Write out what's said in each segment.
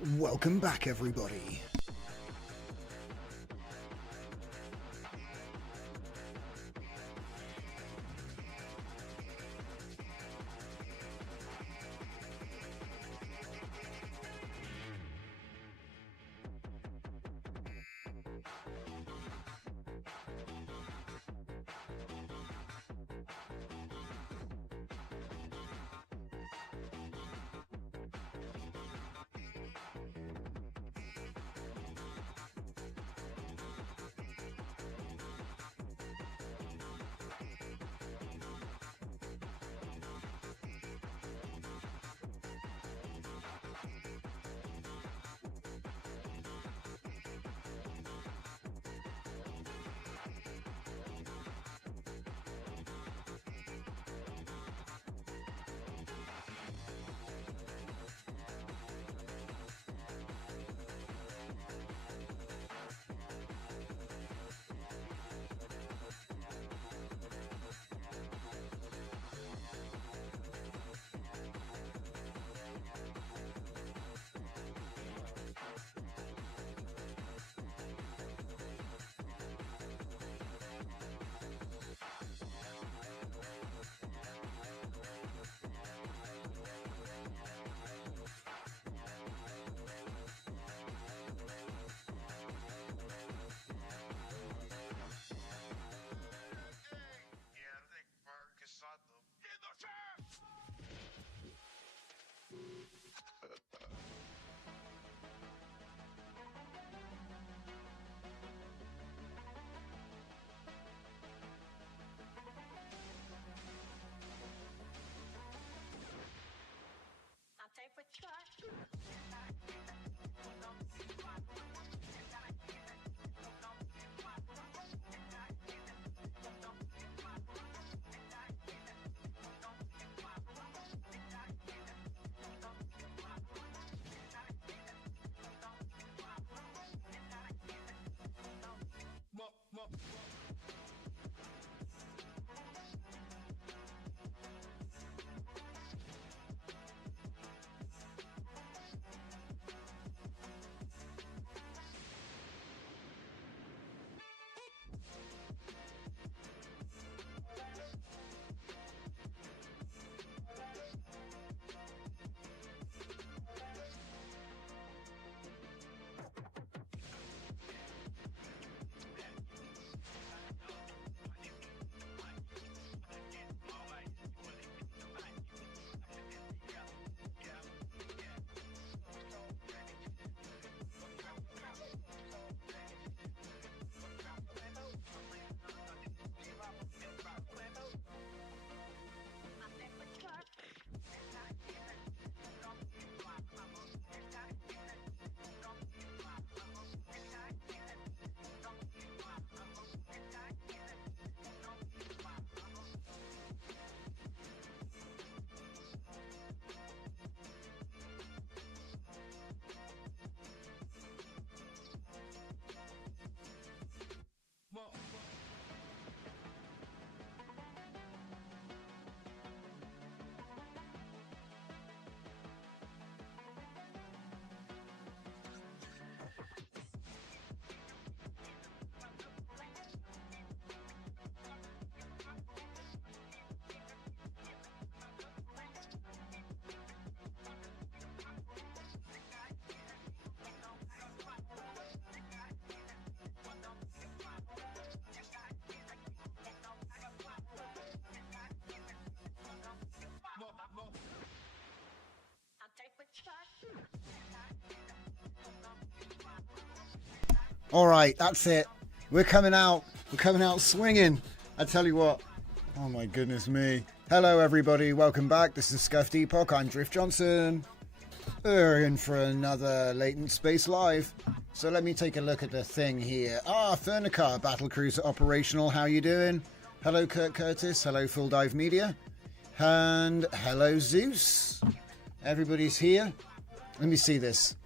Welcome back, everybody. All right, that's it. We're coming out. We're coming out swinging. I tell you what. Oh my goodness me. Hello everybody. Welcome back. This is Scuffed Epoch. I'm Drift Johnson. We're in for another Latent Space Live. So let me take a look at the thing here. Furnicar Battlecruiser operational. How you doing? Hello Kurt Curtis. Hello Full Dive Media. And hello Zeus. Everybody's here. Let me see this.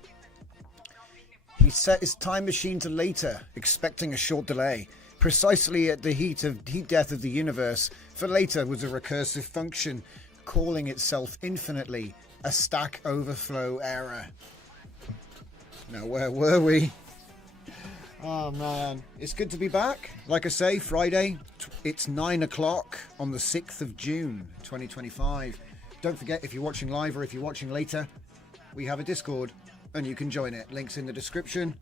He set his time machine to later, expecting a short delay. Precisely at the heat death of the universe, for later was a recursive function, calling itself infinitely, a Stack Overflow error. Now, where were we? Oh, man. It's good to be back. Like I say, Friday. It's 9 o'clock on the 6th of June, 2025. Don't forget, if you're watching live or if you're watching later, we have a Discord and you can join it. Links in the description.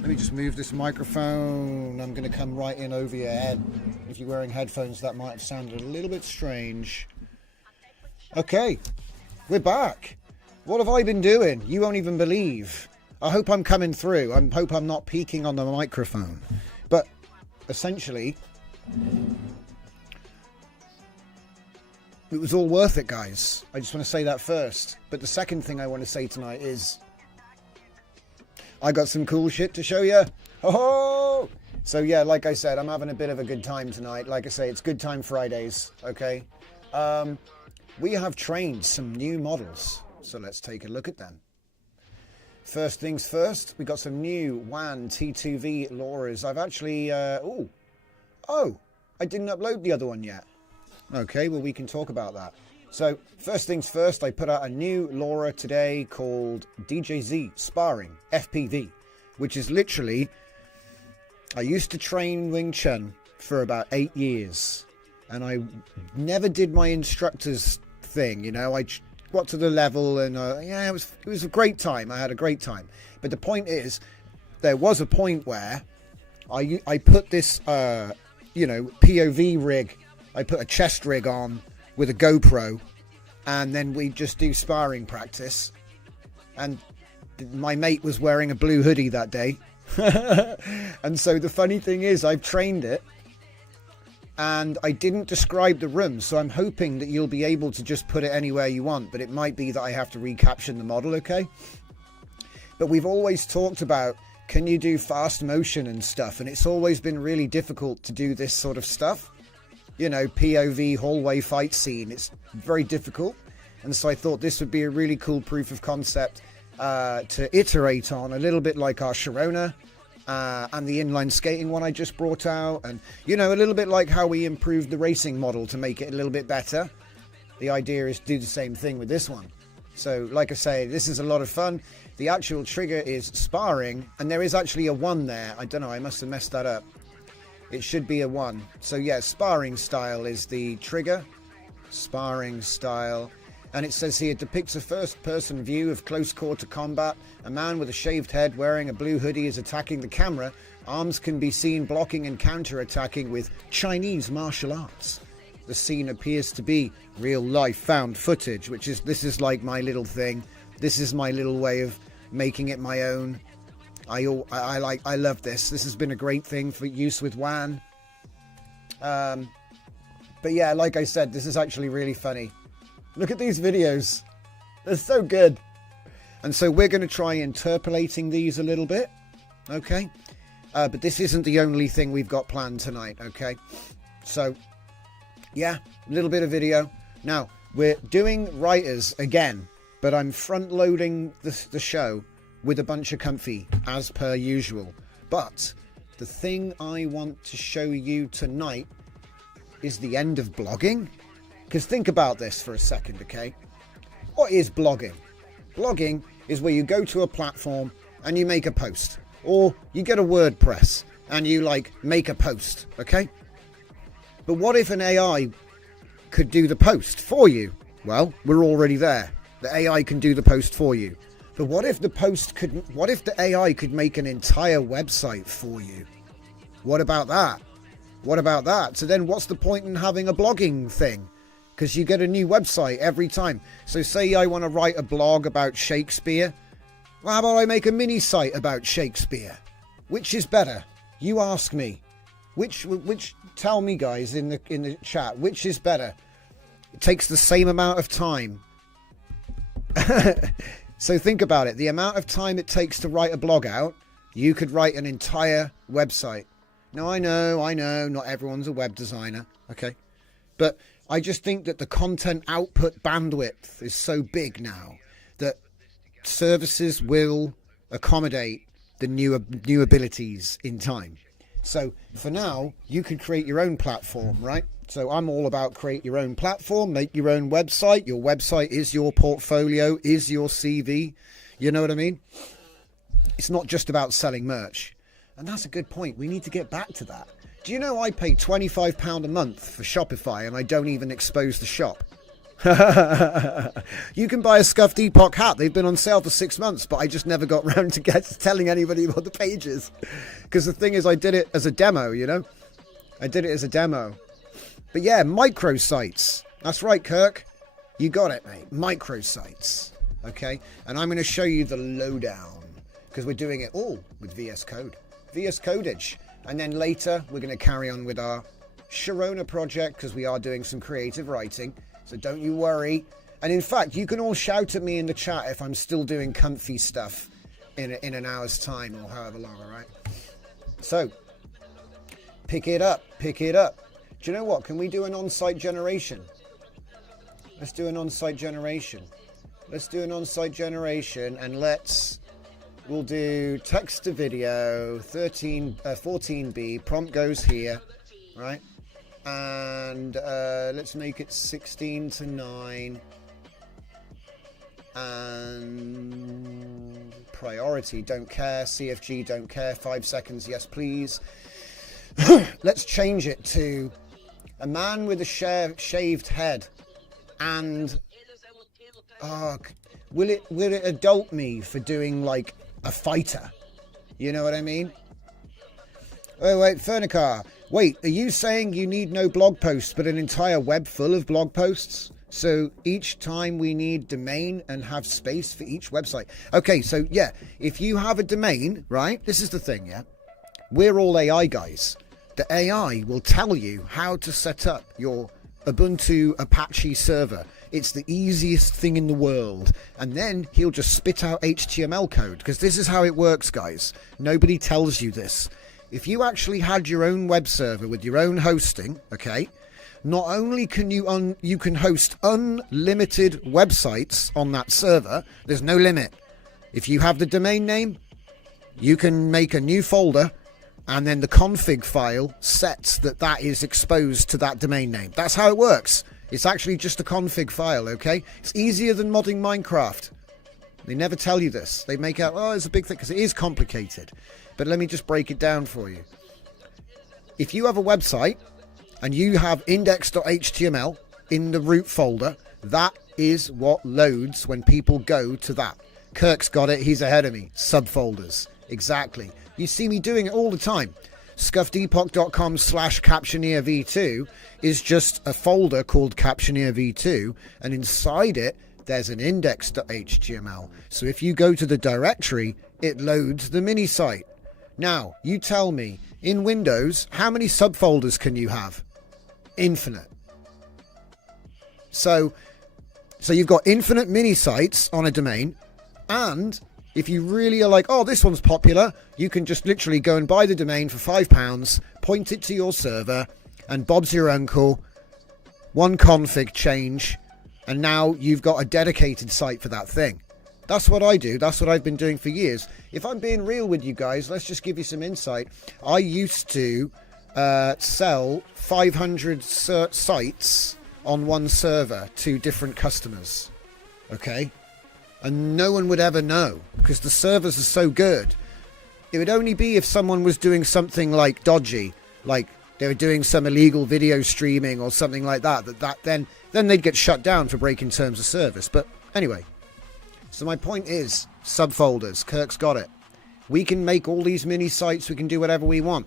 Let me just move this microphone. I'm going to come right in over your head. If you're wearing headphones, that might have sounded a little bit strange. Okay, we're back. What have I been doing? You won't even believe. I hope I'm coming through. I hope I'm not peeking on the microphone. But essentially, it was all worth it, guys. I just want to say that first. But the second thing I want to say tonight is I got some cool shit to show you. Oh! So yeah, like I said, I'm having a bit of a good time tonight. Like I say, it's Good Time Fridays, okay? We have trained some new models. So let's take a look at them. First things first, we got some new WAN T2V LoRa's. I've actually, I didn't upload the other one yet. Okay, well, we can talk about that. So, first things first, I put out a new LoRa today called DJZ Sparring FPV, which is literally, I used to train Wing Chun for about 8 years, and I never did my instructor's thing, you know. I got to the level and yeah, it was a great time. I had a great time. But the point is, there was a point where I put this, POV rig, I put a chest rig on with a GoPro, and then we just do sparring practice. And my mate was wearing a blue hoodie that day. And so the funny thing is, I've trained it, and I didn't describe the room, so I'm hoping that you'll be able to just put it anywhere you want, but it might be that I have to recaption the model, okay? But we've always talked about, can you do fast motion and stuff, and it's always been really difficult to do this sort of stuff. You know, POV hallway fight scene, it's very difficult. And so I thought this would be a really cool proof of concept to iterate on, a little bit like our Sharona and the inline skating one I just brought out. And, you know, a little bit like how we improved the racing model to make it a little bit better. The idea is to do the same thing with this one. So, like I say, this is a lot of fun. The actual trigger is sparring, and there is actually a 1 there. I don't know, I must have messed that up. It should be a 1. So yeah, sparring style is the trigger. Sparring style. And it says here, depicts a first-person view of close quarter combat. A man with a shaved head wearing a blue hoodie is attacking the camera. Arms can be seen blocking and counter-attacking with Chinese martial arts. The scene appears to be real-life found footage, this is like my little thing. This is my little way of making it my own. I love this. This has been a great thing for use with WAN. But yeah, like I said, this is actually really funny. Look at these videos. They're so good. And so we're going to try interpolating these a little bit. Okay. But this isn't the only thing we've got planned tonight. Okay. So yeah, a little bit of video. Now we're doing writers again, but I'm front loading the show with a bunch of comfy, as per usual. But the thing I want to show you tonight is the end of blogging. Because think about this for a second, okay? What is blogging? Blogging is where you go to a platform and you make a post. Or you get a WordPress and you, make a post, okay? But what if an AI could do the post for you? Well, we're already there. The AI can do the post for you. But what if the AI could make an entire website for you? What about that? What about that? So then what's the point in having a blogging thing? Because you get a new website every time. So say I want to write a blog about Shakespeare. Well, how about I make a mini site about Shakespeare? Which is better? You ask me. Which tell me, guys, in the chat, which is better? It takes the same amount of time. So think about it. The amount of time it takes to write a blog out, you could write an entire website. Now, I know, not everyone's a web designer, okay? But I just think that the content output bandwidth is so big now that services will accommodate the new abilities in time. So for now, you could create your own platform, right? So I'm all about create your own platform, make your own website. Your website is your portfolio, is your CV. You know what I mean? It's not just about selling merch. And that's a good point. We need to get back to that. Do you know I pay £25 a month for Shopify and I don't even expose the shop? You can buy a Scuffed Epoch hat. They've been on sale for 6 months, but I just never got round to telling anybody what the page is. Because the thing is, I did it as a demo, you know? I did it as a demo. But yeah, microsites. That's right, Kirk. You got it, mate. Microsites. Okay? And I'm going to show you the lowdown. Because we're doing it all with VS Code. VS Codage. And then later, we're going to carry on with our Sharona project, because we are doing some creative writing. So don't you worry. And in fact, you can all shout at me in the chat if I'm still doing comfy stuff in an hour's time or however long, all right? So, pick it up, pick it up. Do you know what? Can we do an on-site generation? Let's do an on-site generation. Let's do an on-site generation, and we'll do text to video, 14B, prompt goes here, right? And let's make it 16 to 9. And priority, don't care. CFG, don't care. 5 seconds, yes please. Let's change it to a man with a shaved head. And will it adult me for doing like a fighter? You know what I mean? Oh wait, Fernicar. Wait, are you saying you need no blog posts but an entire web full of blog posts? So each time we need domain and have space for each website. Okay, so yeah, if you have a domain, right? This is the thing, yeah? We're all AI guys. The AI will tell you how to set up your Ubuntu Apache server. It's the easiest thing in the world. And then he'll just spit out HTML code, because this is how it works, guys. Nobody tells you this. If you actually had your own web server with your own hosting, okay, not only can you can host unlimited websites on that server. There's no limit. If you have the domain name, you can make a new folder, and then the config file sets that is exposed to that domain name. That's how it works. It's actually just a config file, okay? It's easier than modding Minecraft. They never tell you this. They make out, oh, it's a big thing, because it is complicated. But let me just break it down for you. If you have a website and you have index.html in the root folder, that is what loads when people go to that. Kirk's got it. He's ahead of me. Subfolders. Exactly. You see me doing it all the time. scuffedepoch.com/captioneerv2 is just a folder called captioneerv2, and inside it there's an index.html. So if you go to the directory, it loads the mini site. Now, you tell me, in Windows, how many subfolders can you have? Infinite. So you've got infinite mini sites on a domain, and if you really are like, oh, this one's popular, you can just literally go and buy the domain for £5, point it to your server, and Bob's your uncle, one config change, and now you've got a dedicated site for that thing. That's what I do. That's what I've been doing for years. If I'm being real with you guys, let's just give you some insight. I used to sell 500 sites on one server to different customers. Okay? And no one would ever know, because the servers are so good. It would only be if someone was doing something like dodgy, like they were doing some illegal video streaming or something like that, then they'd get shut down for breaking terms of service. But anyway, so my point is subfolders. Kirk's got it. We can make all these mini sites. We can do whatever we want.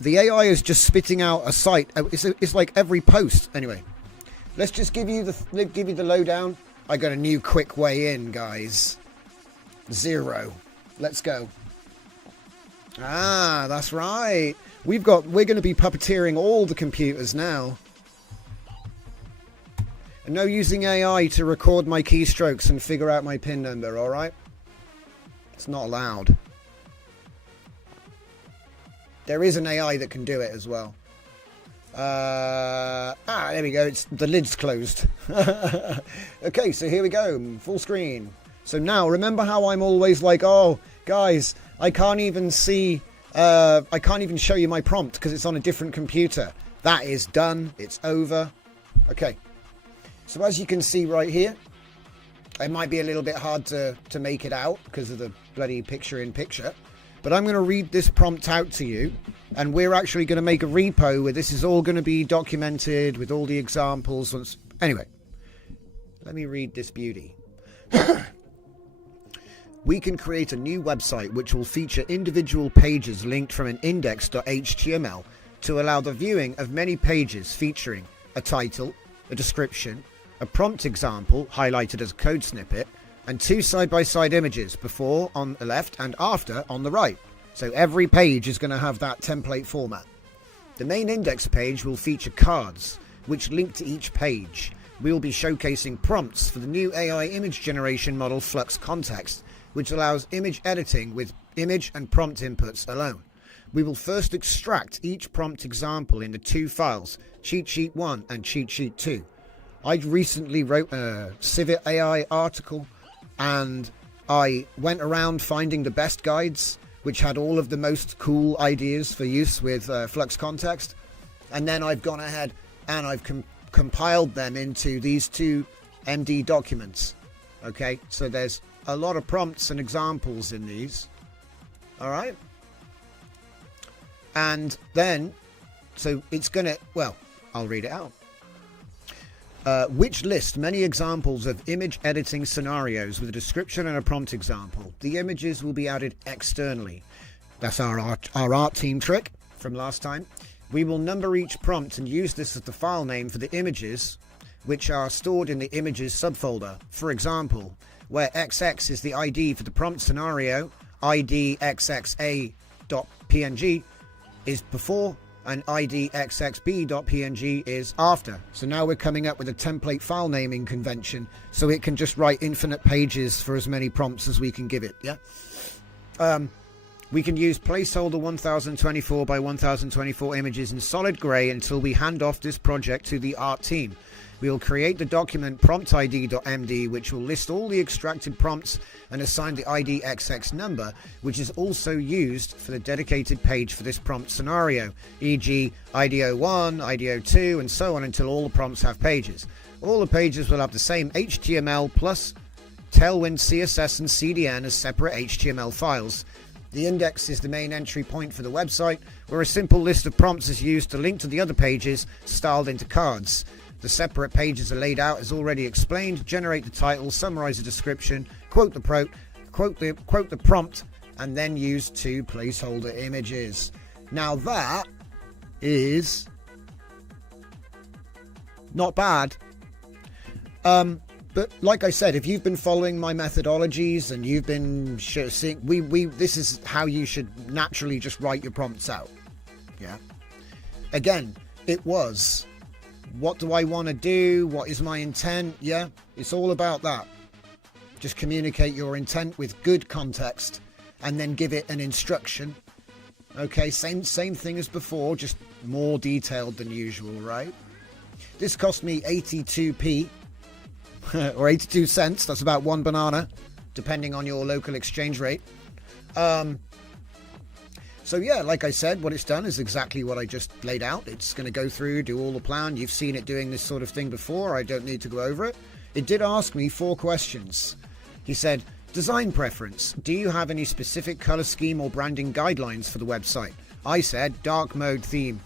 The AI is just spitting out a site. It's like every post. Anyway, let's just give you the lowdown. I got a new quick way in, guys. 0. Let's go. Ah, that's right. We're going to be puppeteering all the computers now. And no using AI to record my keystrokes and figure out my PIN number, alright? It's not allowed. There is an AI that can do it as well. There we go. The lid's closed. Okay, so here we go. Full screen. So now, remember how I'm always like, oh, guys, I can't even see, I can't even show you my prompt because it's on a different computer. That is done. It's over. Okay. So as you can see right here, It might be a little bit hard to make it out because of the bloody picture-in-picture. But I'm going to read this prompt out to you. And we're actually going to make a repo where this is all going to be documented with all the examples. Anyway, let me read this beauty. We can create a new website which will feature individual pages linked from an index.html to allow the viewing of many pages featuring a title, a description, a prompt example highlighted as a code snippet, and 2 side-by-side images, before on the left and after on the right. So every page is going to have that template format. The main index page will feature cards which link to each page. We will be showcasing prompts for the new AI image generation model Flux Context, which allows image editing with image and prompt inputs alone. We will first extract each prompt example into 2 files, Cheat Sheet 1 and Cheat Sheet 2. I recently wrote a Civit AI article, and I went around finding the best guides which had all of the most cool ideas for use with Flux Context, and then I've gone ahead and I've compiled them into these 2 MD documents. Okay, so there's a lot of prompts and examples in these. All right, and then so it's gonna, well, I'll read it out. Which list many examples of image editing scenarios with a description and a prompt example. The images will be added externally. That's our art team trick from last time. We will number each prompt and use this as the file name for the images, which are stored in the images subfolder. For example, where XX is the ID for the prompt scenario, ID xxa.png is before, and idxxb.png is after. So now we're coming up with a template file naming convention, so it can just write infinite pages for as many prompts as we can give it. Yeah. We can use placeholder 1024 by 1024 images in solid grey until we hand off this project to the art team. We will create the document promptid.md, which will list all the extracted prompts and assign the IDXX number, which is also used for the dedicated page for this prompt scenario, e.g. IDO1, IDO2, and so on until all the prompts have pages. All the pages will have the same HTML plus Tailwind CSS and CDN as separate HTML files. The index is the main entry point for the website, where a simple list of prompts is used to link to the other pages styled into cards. The separate pages are laid out as already explained. Generate the title, summarize the description, quote the prompt, and then use 2 placeholder images. Now that is not bad. But like I said, if you've been following my methodologies and you've been seeing, this is how you should naturally just write your prompts out. Yeah. Again, it was, what do I want to do? What is my intent? Yeah, it's all about that. Just communicate your intent with good context and then give it an instruction. Okay, same thing as before, just more detailed than usual, right? This cost me 82p. Or 82 cents, that's about 1 banana, depending on your local exchange rate. So yeah, like I said, what it's done is exactly what I just laid out. It's going to go through, do all the plan. You've seen it doing this sort of thing before. I don't need to go over it. It did ask me 4 questions. He said, design preference. Do you have any specific color scheme or branding guidelines for the website? I said, dark mode theme.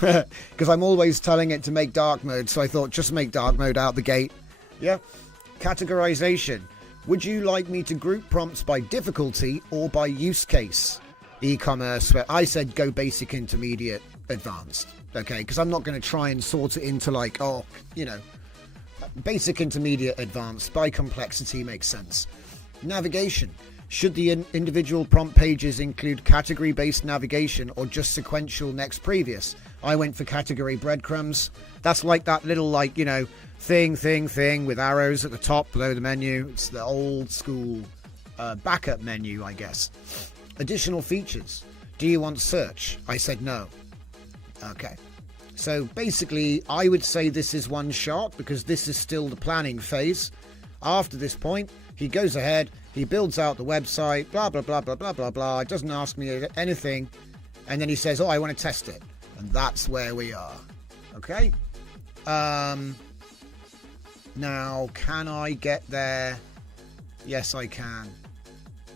Because I'm always telling it to make dark mode, so I thought just make dark mode out the gate. Yeah. Categorization. Would you like me to group prompts by difficulty or by use case? E-commerce. I said go basic, intermediate, advanced. Okay, because I'm not going to try and sort it into like, oh, you know, basic, intermediate, advanced. By complexity makes sense. Navigation. Should the individual prompt pages include category-based navigation or just sequential next previous? I went for category breadcrumbs. That's like that little, like, you know, thing with arrows at the top below the menu. It's the old school backup menu, I guess. Additional features. Do you want search? I said no. Okay. So basically, I would say this is one shot because this is still the planning phase. After this point, he goes ahead, he builds out the website, blah, blah, blah, blah, blah, blah, blah. It doesn't ask me anything. And then he says, oh, I want to test it. And that's where we are. Okay. Now, can I get there Yes, I can.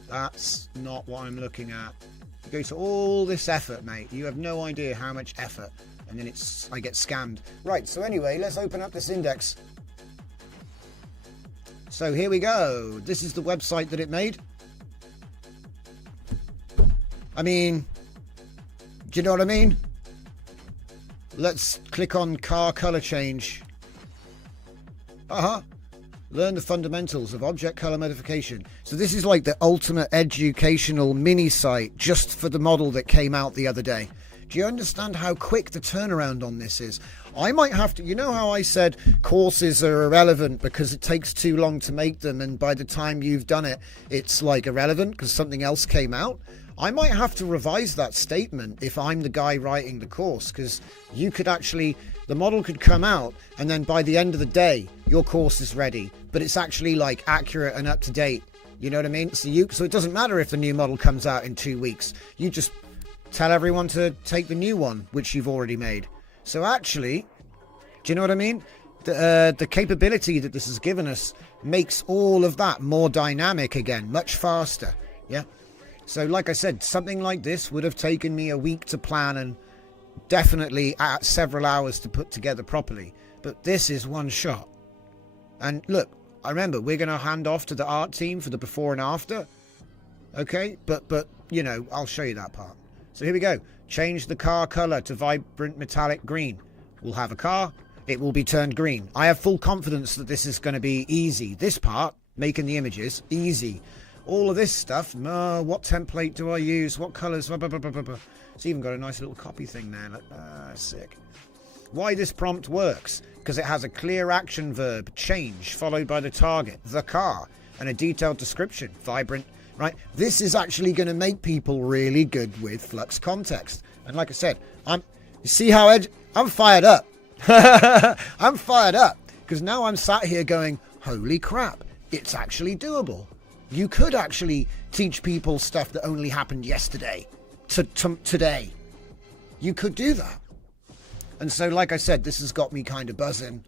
That's not what I'm looking at. You go to all this effort, mate. You have no idea how much effort. And then I get scammed. Right, so anyway, let's open up this index. So here we go. This is the website that it made. I mean, do you know what I mean? Let's click on car color change. Learn the fundamentals of object color modification. So this is like the ultimate educational mini site just for the model that came out the other day. Do you understand how quick the turnaround on this is? I might have to, you know how I said courses are irrelevant because it takes too long to make them, and by the time you've done it, it's like irrelevant because something else came out? I might have to revise that statement if I'm the guy writing the course, because you could actually, the model could come out and then by the end of the day, your course is ready, but it's actually like accurate and up to date. You know what I mean? So it doesn't matter if the new model comes out in 2 weeks. You just tell everyone to take the new one, which you've already made. So actually, do you know what I mean? The capability that this has given us makes all of that more dynamic again, much faster. Yeah. So like I said, something like this would have taken me a week to plan and definitely several hours to put together properly. But this is one shot. And look, I remember we're going to hand off to the art team for the before and after. Okay, but you know, I'll show you that part. So here we go. Change the car color to vibrant metallic green. We'll have a car. It will be turned green. I have full confidence that this is going to be easy. This part, making the images, easy. All of this stuff, what template do I use? What colors? It's even got a nice little copy thing there. Look, sick. Why this prompt works? Because it has a clear action verb, change, followed by the target, the car, and a detailed description, vibrant, right? This is actually going to make people really good with flux context. And like I said, you see how I'm fired up. I'm fired up because now I'm sat here going, holy crap, it's actually doable. You could actually teach people stuff that only happened yesterday to today. You could do that. And so, like I said, this has got me kind of buzzing.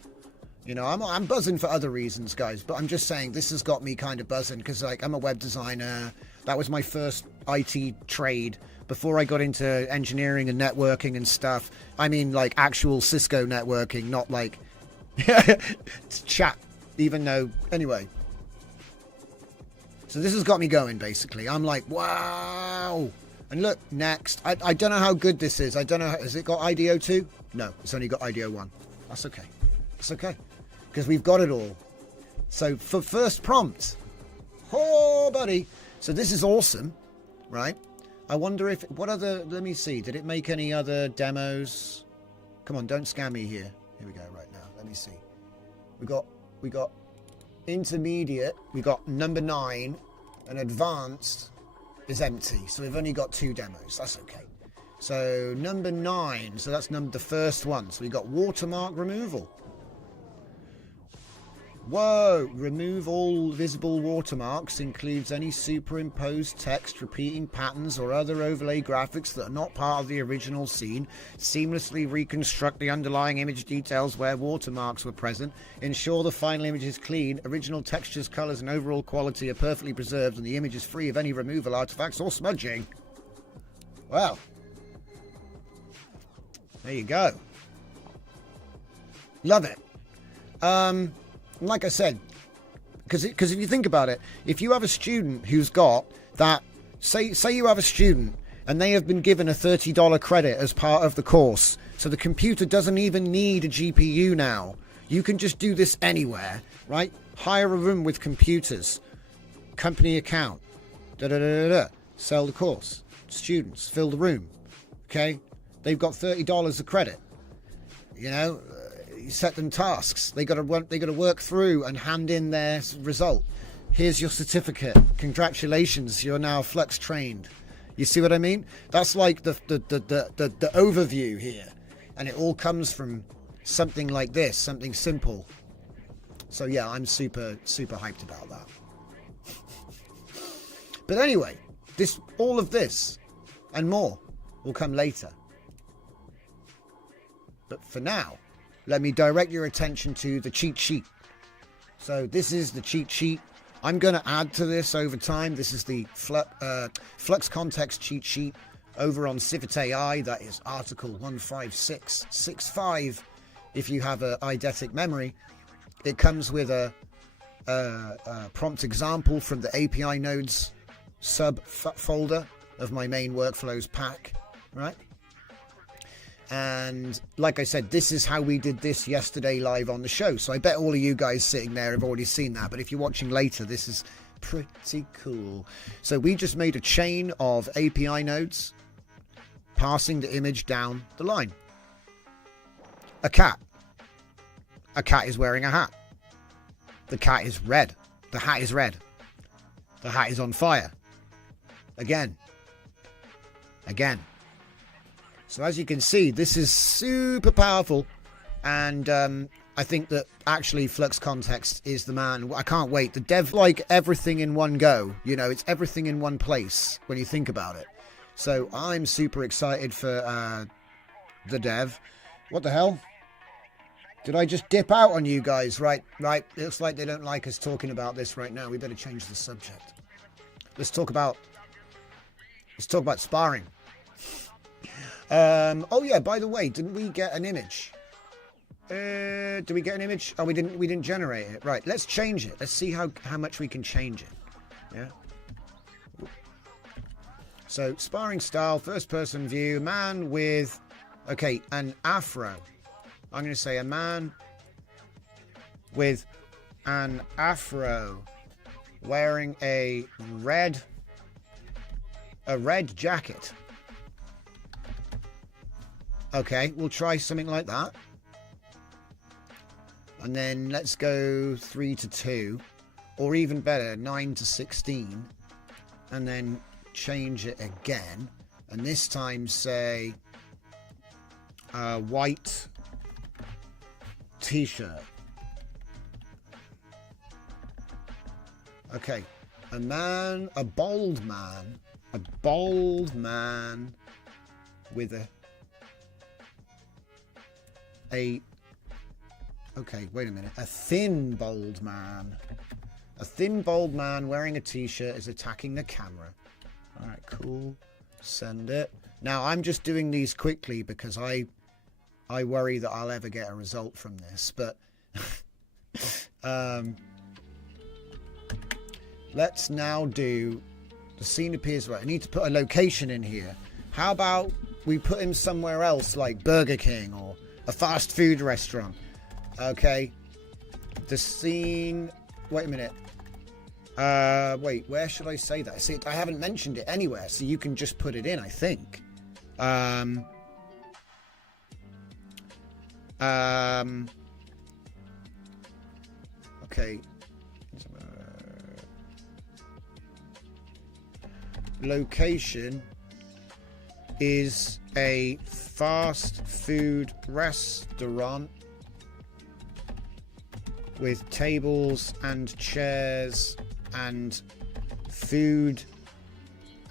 You know, I'm buzzing for other reasons, guys, but I'm just saying this has got me kind of buzzing because, like, I'm a web designer. That was my first IT trade before I got into engineering and networking and stuff. I mean, like, actual Cisco networking, not like chat, even though, anyway. So this has got me going, basically. I'm like, wow. And look, next. I don't know how good this is. I don't know. Has it got IDEO 2? No, it's only got IDEO 1. That's okay. It's okay. Because we've got it all. So for first prompt. Oh, buddy. So this is awesome, right? I wonder if, what other, let me see. Did it make any other demos? Come on, don't scam me here. Here we go right now. Let me see. We got intermediate, we got number 9, and advanced is empty. So we've only got 2 demos. That's okay. So number 9, so that's the first one. So we got watermark removal. Whoa, remove all visible watermarks, includes any superimposed text, repeating patterns, or other overlay graphics that are not part of the original scene. Seamlessly reconstruct the underlying image details where watermarks were present. Ensure the final image is clean. Original textures, colors, and overall quality are perfectly preserved, and the image is free of any removal artifacts or smudging. Well, there you go. Love it. Like I said, because if you think about it, if you have a student who's got that, say you have a student and they have been given a $30 credit as part of the course, so the computer doesn't even need a GPU now. You can just do this anywhere, right? Hire a room with computers, company account, sell the course, students, fill the room, okay? They've got $30 of credit, you know. Set them tasks. They got to work through and hand in their result. Here's your certificate. Congratulations, you're now Flux trained. You see what I mean? That's like the overview here, and it all comes from something like this, something simple. So yeah, I'm super hyped about that. But anyway, all of this and more will come later. But for now, let me direct your attention to the cheat sheet. So this is the cheat sheet I'm going to add to this over time. This is the Flux Context cheat sheet over on Civit AI. That is article 15665. If you have a eidetic memory, it comes with a prompt example from the API nodes folder of my main workflows pack, right? And like I said, this is how we did this yesterday live on the show. So I bet all of you guys sitting there have already seen that. But if you're watching later, this is pretty cool. So we just made a chain of API nodes passing the image down the line. A cat. A cat is wearing a hat. The cat is red. The hat is red. The hat is on fire. Again. Again. So as you can see, this is super powerful, and I think that actually Flux Context is the man. I can't wait. The dev, like everything in one go, you know, it's everything in one place when you think about it. So I'm super excited for the dev. What the hell? Did I just dip out on you guys? Right. It looks like they don't like us talking about this right now. We better change the subject. Let's talk about sparring. Oh yeah, by the way, didn't we get an image? Did we get an image? Oh, we didn't generate it. Right, let's change it. Let's see how much we can change it. Yeah. So, sparring style, first person view, man with, okay, an afro. I'm going to say a man with an afro wearing a red jacket. Okay, we'll try something like that. And then let's go 3 to 2. Or even better, 9 to 16. And then change it again. And this time say white t-shirt. Okay, a bold man with okay, wait a minute. A thin, bold man wearing a t-shirt is attacking the camera. All right, cool. Send it. Now, I'm just doing these quickly because I worry that I'll ever get a result from this. But let's now do the scene appears right. I need to put a location in here. How about we put him somewhere else, like Burger King or a fast food restaurant? Okay. The scene. Wait a minute. Wait, where should I say that? See, I haven't mentioned it anywhere, so you can just put it in, I think. Okay. Location is a fast food restaurant with tables and chairs and food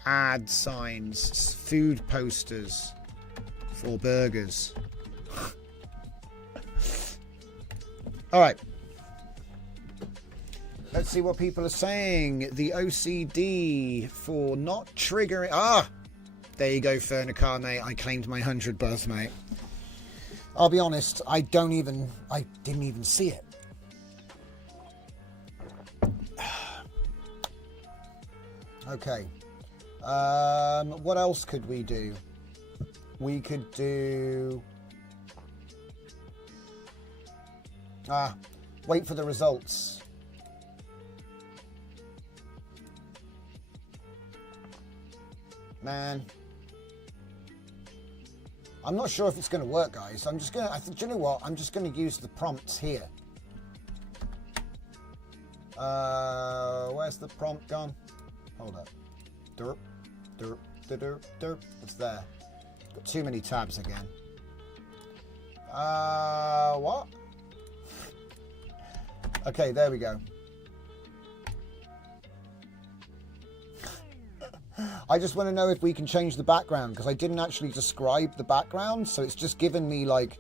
ad signs, food posters for burgers. All right. Let's see what people are saying. The OCD for not triggering. Ah, there you go, Fernicar, mate. I claimed my 100 buzz, mate. I'll be honest. I didn't even see it. Okay. What else could we do? We could do. Wait for the results. Man, I'm not sure if it's going to work, guys. Do you know what? I'm just going to use the prompts here. Where's the prompt gone? Hold up. Derp, derp, derp, derp. It's there. Got too many tabs again. What? Okay, there we go. I just want to know if we can change the background, because I didn't actually describe the background, so it's just given me like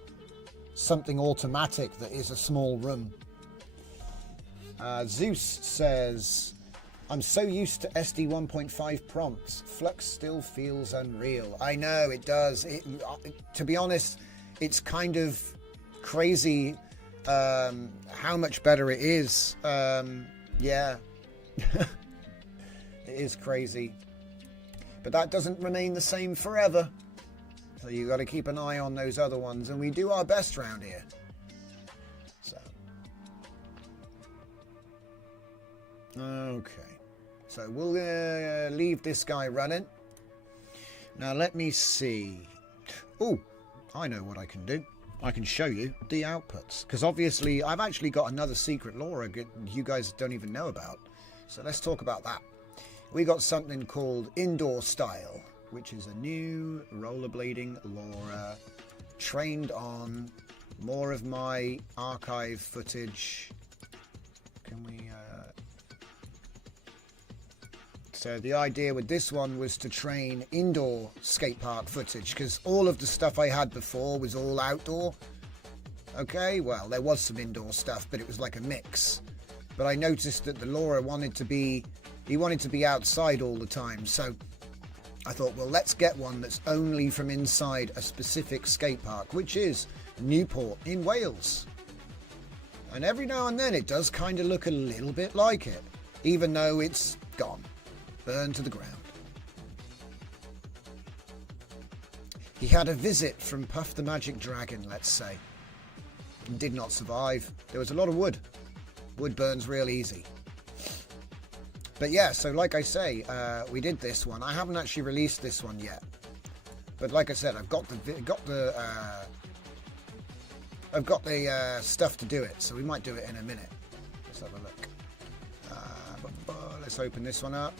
something automatic that is a small room. Zeus says, I'm so used to SD 1.5 prompts. Flux still feels unreal. I know, it does. To be honest, it's kind of crazy how much better it is. Yeah. It is crazy. But that doesn't remain the same forever. So you got to keep an eye on those other ones. And we do our best around here. So. Okay. So we'll leave this guy running. Now let me see. Oh, I know what I can do. I can show you the outputs. Because obviously I've actually got another secret LoRa you guys don't even know about. So let's talk about that. We got something called Indoor Style, which is a new rollerblading LoRa trained on more of my archive footage. Can we... So the idea with this one was to train indoor skate park footage, because all of the stuff I had before was all outdoor. Okay, well, there was some indoor stuff, but it was like a mix. But I noticed that the LoRa wanted to be outside all the time. So I thought, well, let's get one that's only from inside a specific skate park, which is Newport in Wales. And every now and then it does kind of look a little bit like it, even though it's gone. Burned to the ground. He had a visit from Puff the Magic Dragon, let's say. Did not survive. There was a lot of wood. Wood burns real easy. But yeah, so like I say, we did this one. I haven't actually released this one yet. But like I said, I've got the stuff to do it, so we might do it in a minute. Let's have a look. Let's open this one up.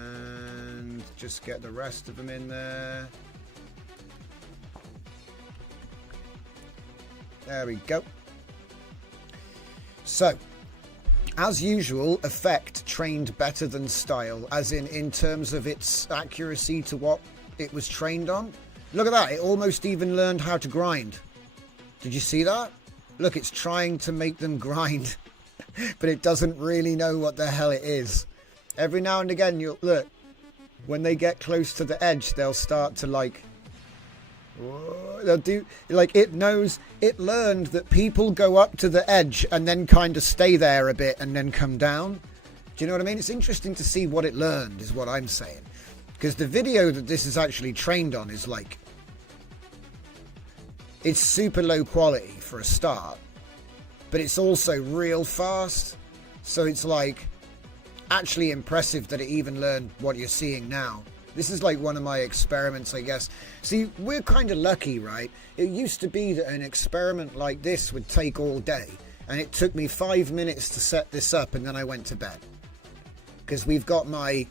And just get the rest of them in there. There we go. So, as usual, effect trained better than style, as in terms of its accuracy to what it was trained on. Look at that, it almost even learned how to grind. Did you see that? Look, it's trying to make them grind, but it doesn't really know what the hell it is. Every now and again, you'll look, when they get close to the edge, they'll start to like, they'll do, like it learned that people go up to the edge and then kind of stay there a bit and then come down. Do you know what I mean? It's interesting to see what it learned, is what I'm saying. Because the video that this is actually trained on is like, it's super low quality for a start, but it's also real fast. So it's like, actually impressive that it even learned what you're seeing now. This is like one of my experiments, I guess. See, we're kind of lucky, right? It used to be that an experiment like this would take all day, and it took me 5 minutes to set this up, and then I went to bed. Because we've got my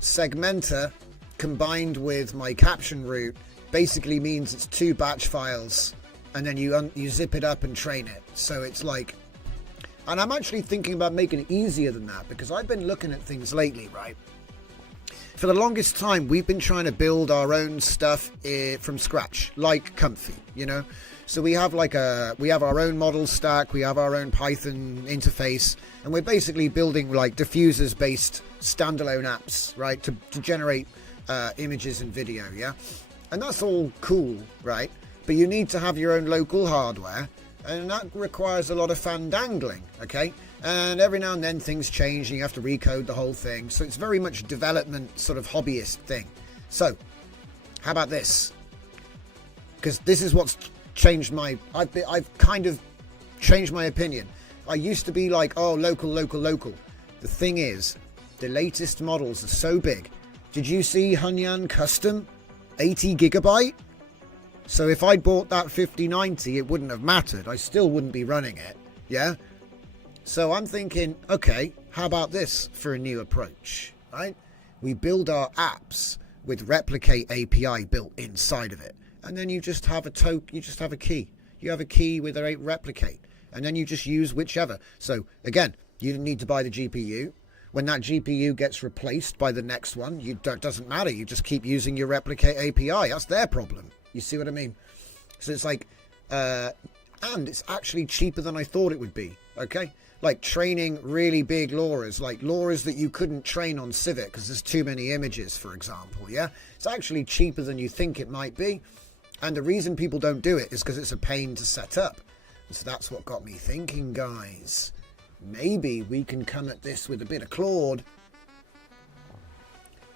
segmenter combined with my caption route basically means it's 2 batch files, and then you zip it up and train it. So it's like, and I'm actually thinking about making it easier than that, because I've been looking at things lately, right? For the longest time, we've been trying to build our own stuff from scratch, like Comfy, you know? So we have our own model stack, we have our own Python interface, and we're basically building like diffusers-based standalone apps, right? To generate images and video, yeah? And that's all cool, right? But you need to have your own local hardware, and that requires a lot of fandangling, okay? And every now and then things change and you have to recode the whole thing. So it's very much development, sort of hobbyist thing. So, how about this? Because this is what's changed I've kind of changed my opinion. I used to be like, oh, local. The thing is, the latest models are so big. Did you see Hunyan Custom? 80 gigabyte? So if I'd bought that 5090, it wouldn't have mattered. I still wouldn't be running it, yeah? So I'm thinking, okay, how about this for a new approach, right? We build our apps with Replicate API built inside of it. And then you just have you just have a key. You have a key with a Replicate. And then you just use whichever. So again, you didn't need to buy the GPU. When that GPU gets replaced by the next one, it doesn't matter. You just keep using your Replicate API. That's their problem. You see what I mean? So it's like, and it's actually cheaper than I thought it would be. Okay, like training really big LoRa's, like LoRa's that you couldn't train on Civic because there's too many images, for example. Yeah, it's actually cheaper than you think it might be, and the reason people don't do it is because it's a pain to set up. And so that's what got me thinking, guys. Maybe we can come at this with a bit of Claude,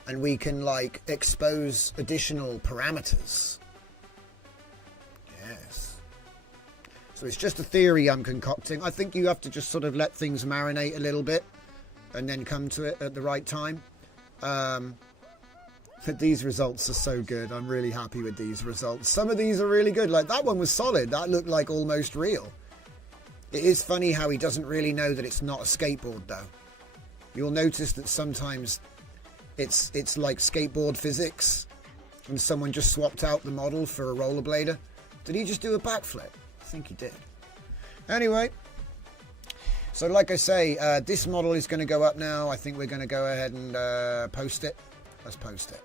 and we can like expose additional parameters. Yes. So it's just a theory I'm concocting. I think you have to just sort of let things marinate a little bit and then come to it at the right time. But these results are so good. I'm really happy with these results. Some of these are really good. Like that one was solid. That looked like almost real. It is funny how he doesn't really know that it's not a skateboard though. You'll notice that sometimes it's like skateboard physics and someone just swapped out the model for a rollerblader. Did he just do a backflip? I think he did. Anyway, so like I say, this model is going to go up now. I think we're going to go ahead and post it. Let's post it.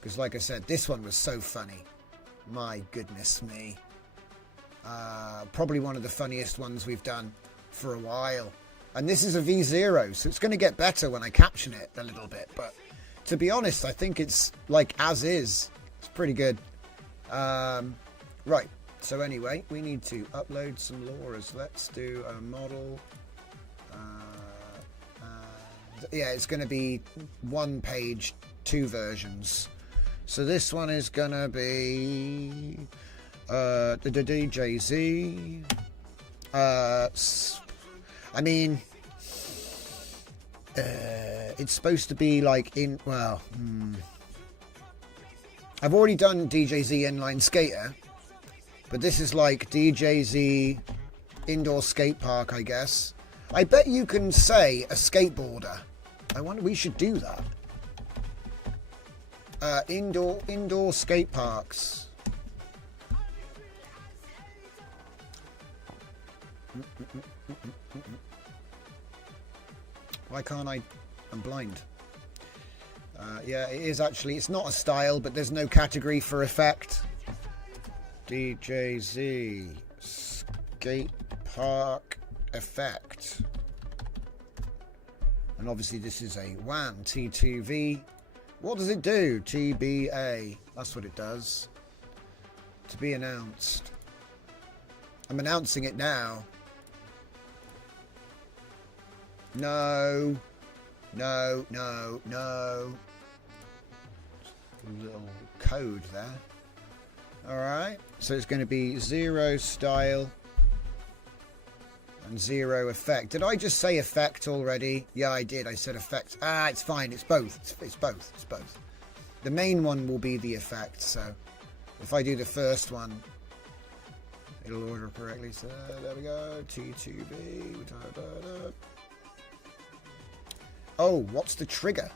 Because like I said, this one was so funny. My goodness me. Probably one of the funniest ones we've done for a while. And this is a V0, so it's going to get better when I caption it a little bit. But to be honest, I think it's like as is. It's pretty good. Right. So anyway, we need to upload some LoRa's. Let's do a model. Yeah, it's going to be one page, 2 versions. So this one is going to be the DJZ. I mean, it's supposed to be like in, well, I've already done DJZ Inline Skater, but this is like DJZ Indoor Skate Park, I guess. I bet you can say a skateboarder. I wonder, we should do that. Indoor skate parks. Why can't I? I'm blind. Yeah, it is actually. It's not a style, but there's no category for effect. DJZ skate park effect. And obviously this is a WAN T2V. What does it do? TBA. That's what it does. To be announced. I'm announcing it now. No. No, no, no. A little code there. Alright. So it's going to be 0 style and 0 effect. Did I just say effect already? Yeah, I did. I said effect. Ah, it's fine. It's both. It's both. It's both. The main one will be the effect. So if I do the first one, it'll order correctly. So there we go. T2B. Oh, what's the trigger?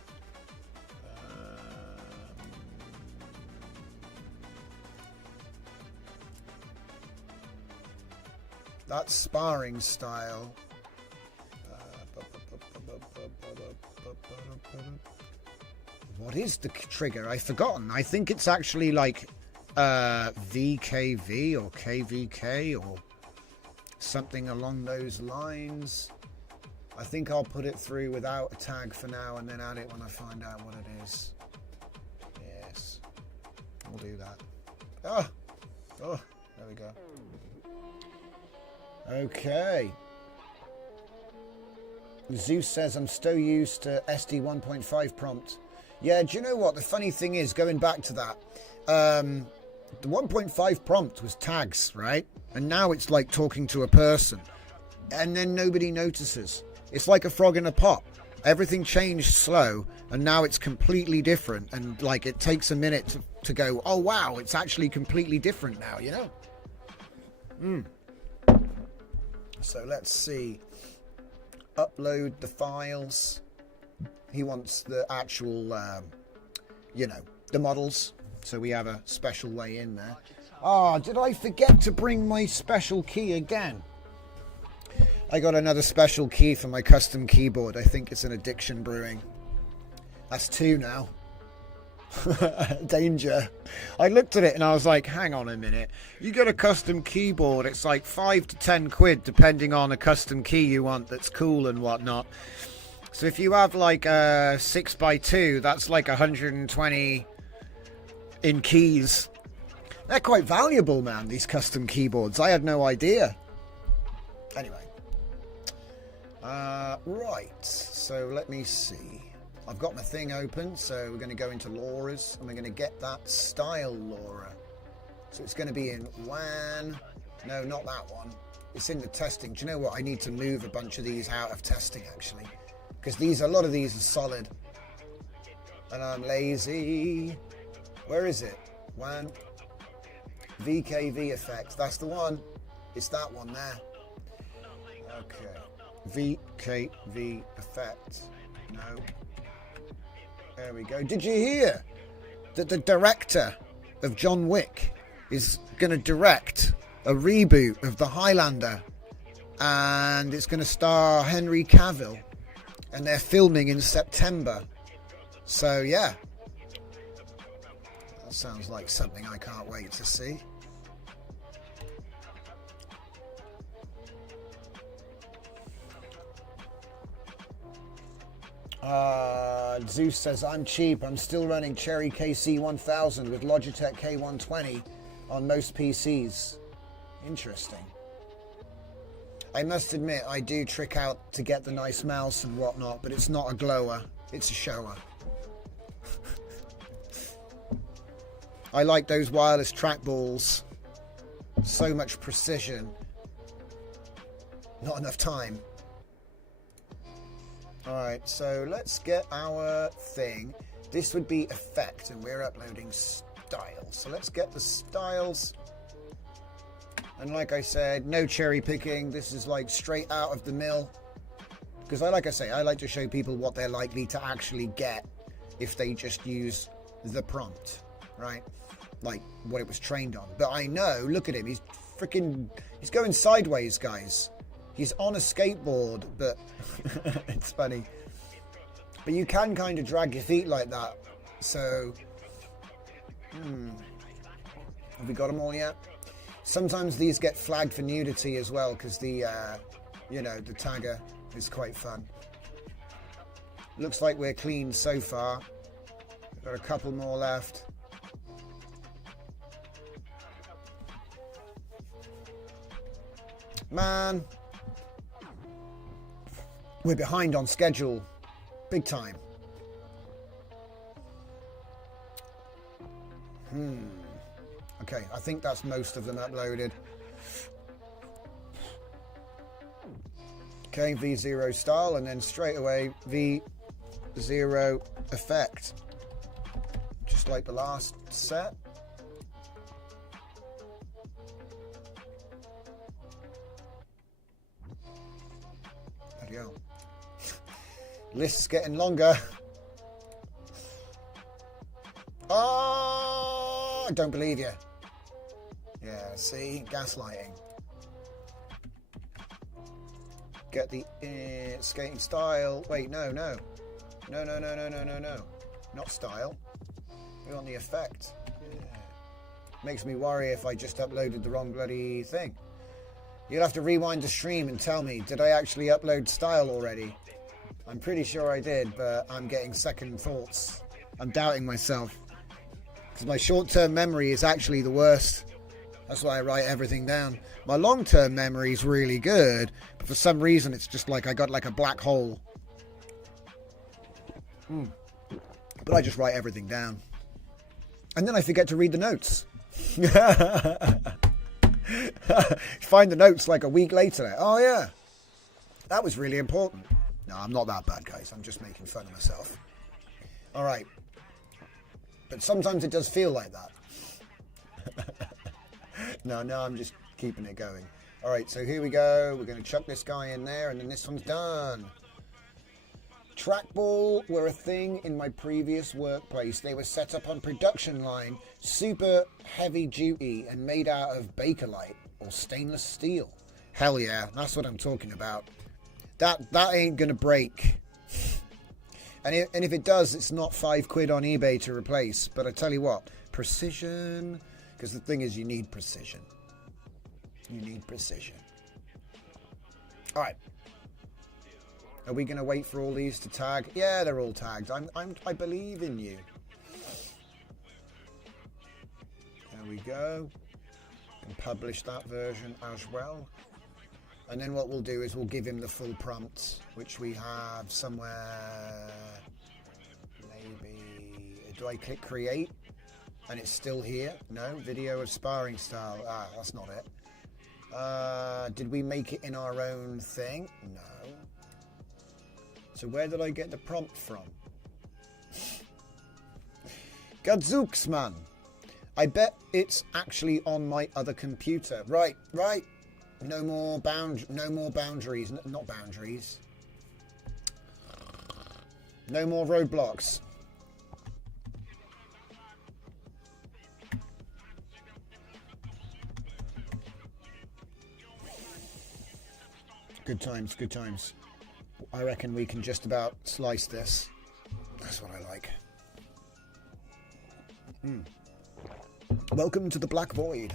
That's sparring style. What is the trigger? I've forgotten. I think it's actually like VKV or KVK or something along those lines. I think I'll put it through without a tag for now and then add it when I find out what it is. Yes, we'll do that. Oh, there we go. Okay. Zeus says, I'm still used to SD 1.5 prompt. Yeah, do you know what? The funny thing is, going back to that, the 1.5 prompt was tags, right? And now it's like talking to a person. And then nobody notices. It's like a frog in a pot. Everything changed slow, and now it's completely different. And like it takes a minute to go, oh wow, it's actually completely different now, you know? So let's see. Upload the files. He wants the actual, you know, the models. So we have a special way in there. Ah, did I forget to bring my special key again? I got another special key for my custom keyboard. I think it's an Addiction Brewing. That's 2 now. Danger. I looked at it and I was like, hang on a minute. You get a custom keyboard, it's like 5 to 10 quid depending on a custom key you want that's cool and whatnot. So if you have like a 6x2, that's like 120 in keys. They're quite valuable, man, these custom keyboards. I had no idea. Anyway. Right. So let me see. I've got my thing open, so we're going to go into LoRa's, and we're going to get that style LoRa. So it's going to be in WAN. No, not that one. It's in the testing. Do you know what? I need to move a bunch of these out of testing, actually. Because a lot of these are solid. And I'm lazy. Where is it? WAN. VKV effect. That's the one. It's that one there. Okay. VKV effect. No. There we go. Did you hear that the director of John Wick is going to direct a reboot of The Highlander, and it's going to star Henry Cavill, and they're filming in September. So yeah, that sounds like something I can't wait to see. Zeus says, I'm cheap. I'm still running Cherry KC1000 with Logitech K120 on most PCs. Interesting. I must admit, I do trick out to get the nice mouse and whatnot, but it's not a glower. It's a shower. I like those wireless trackballs. So much precision. Not enough time. Alright, so let's get our thing. This would be effect, and we're uploading styles. So let's get the styles. And like I said, no cherry picking. This is like straight out of the mill. Because I like to show people what they're likely to actually get if they just use the prompt, right? Like what it was trained on. But I know, look at him, he's going sideways, guys. He's on a skateboard, but it's funny. But you can kind of drag your feet like that. So, have we got them all yet? Sometimes these get flagged for nudity as well, because the tagger is quite fun. Looks like we're clean so far. Got a couple more left. Man. We're behind on schedule, big time. Okay, I think that's most of them uploaded. Okay, V0 style, and then straight away V0 effect. Just like the last set. There you go. List's getting longer. Oh, I don't believe you. Yeah, see? Gaslighting. Get the skating style. Wait, no. No. Not style. We want the effect. Yeah. Makes me worry if I just uploaded the wrong bloody thing. You'll have to rewind the stream and tell me, did I actually upload style already? I'm pretty sure I did, but I'm getting second thoughts. I'm doubting myself. Because my short-term memory is actually the worst. That's why I write everything down. My long-term memory is really good, but for some reason it's just like I got like a black hole. But I just write everything down. And then I forget to read the notes. Find the notes like a week later. Oh yeah, that was really important. No, I'm not that bad, guys. I'm just making fun of myself. All right. But sometimes it does feel like that. No, I'm just keeping it going. All right, so here we go. We're going to chuck this guy in there, and then this one's done. Trackball were a thing in my previous workplace. They were set up on production line, super heavy duty, and made out of Bakelite or stainless steel. Hell yeah, that's what I'm talking about. That ain't gonna break. And if it does, it's not £5 on eBay to replace. But I tell you what, precision, because the thing is, you need precision. You need precision. All right. Are we going to wait for all these to tag? Yeah, they're all tagged. I believe in you. There we go. Can publish that version as well. And then what we'll do is we'll give him the full prompts, which we have somewhere. Maybe. Do I click create? And it's still here? No. Video of sparring style. Ah, that's not it. Did we make it in our own thing? No. So where did I get the prompt from? Gadzooks, man. I bet it's actually on my other computer. Right. No more boundaries. Not boundaries. No more roadblocks. Good times, good times. I reckon we can just about slice this. That's what I like. Welcome to the Black Void.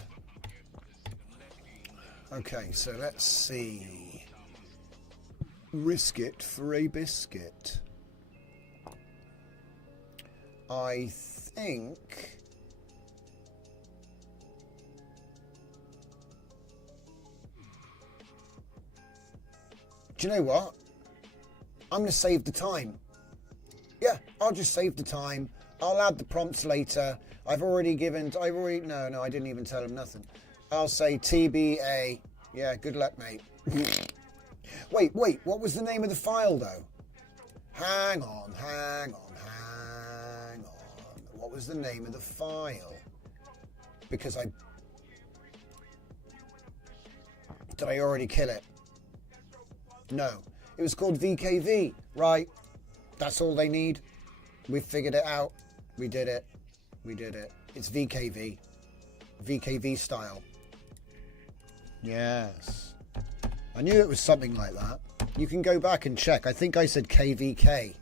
Okay, so let's see. Risk it for a biscuit. I think... Do you know what? I'm going to save the time. Yeah, I'll just save the time. I'll add the prompts later. No, I didn't even tell him nothing. I'll say TBA. Yeah, good luck, mate. Wait, what was the name of the file, though? Hang on. What was the name of the file? Because Did I already kill it? No. It was called VKV. Right. That's all they need. We figured it out. We did it. It's VKV. VKV style. Yes. I knew it was something like that. You can go back and check. I think I said KVK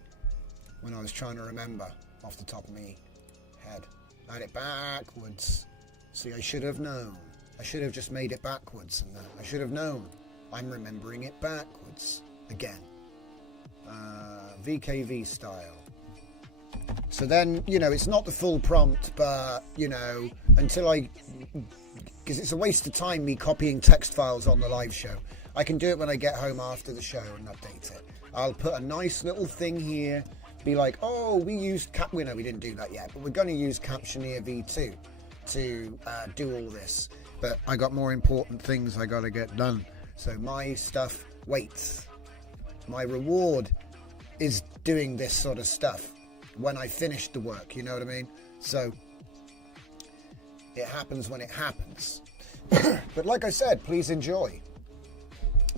when I was trying to remember off the top of my head. I had it backwards. See, I should have known. I should have just made it backwards. And I should have known. I'm remembering it backwards again. VKV style. So then, it's not the full prompt, but, because it's a waste of time me copying text files on the live show. I can do it when I get home after the show and update it. I'll put a nice little thing here, be like, oh, we used we didn't do that yet, but we're going to use Captioneer V2 to do all this. But I got more important things I got to get done. So my stuff waits. My reward is doing this sort of stuff when I finish the work, you know what I mean? So it happens when it happens. But like I said, please enjoy.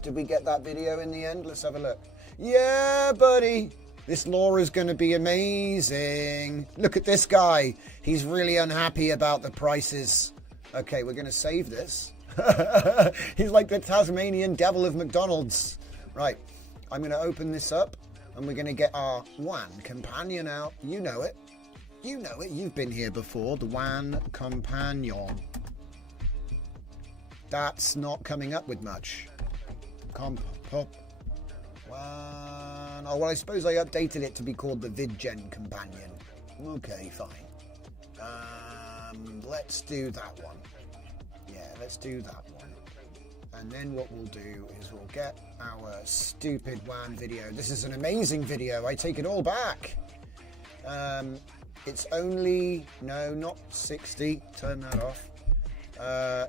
Did we get that video in the end? Let's have a look. Yeah, buddy. This Laura's going to be amazing. Look at this guy. He's really unhappy about the prices. Okay, we're going to save this. He's like the Tasmanian devil of McDonald's. Right, I'm going to open this up and we're going to get our WAN companion out. You know it. You've been here before. The WAN companion. That's not coming up with much. WAN. Oh, well, I suppose I updated it to be called the VidGen companion. Okay, fine. Let's do that one. Yeah, let's do that one. And then what we'll do is we'll get our stupid WAN video. This is an amazing video. I take it all back. It's only, no, not 60. Turn that off.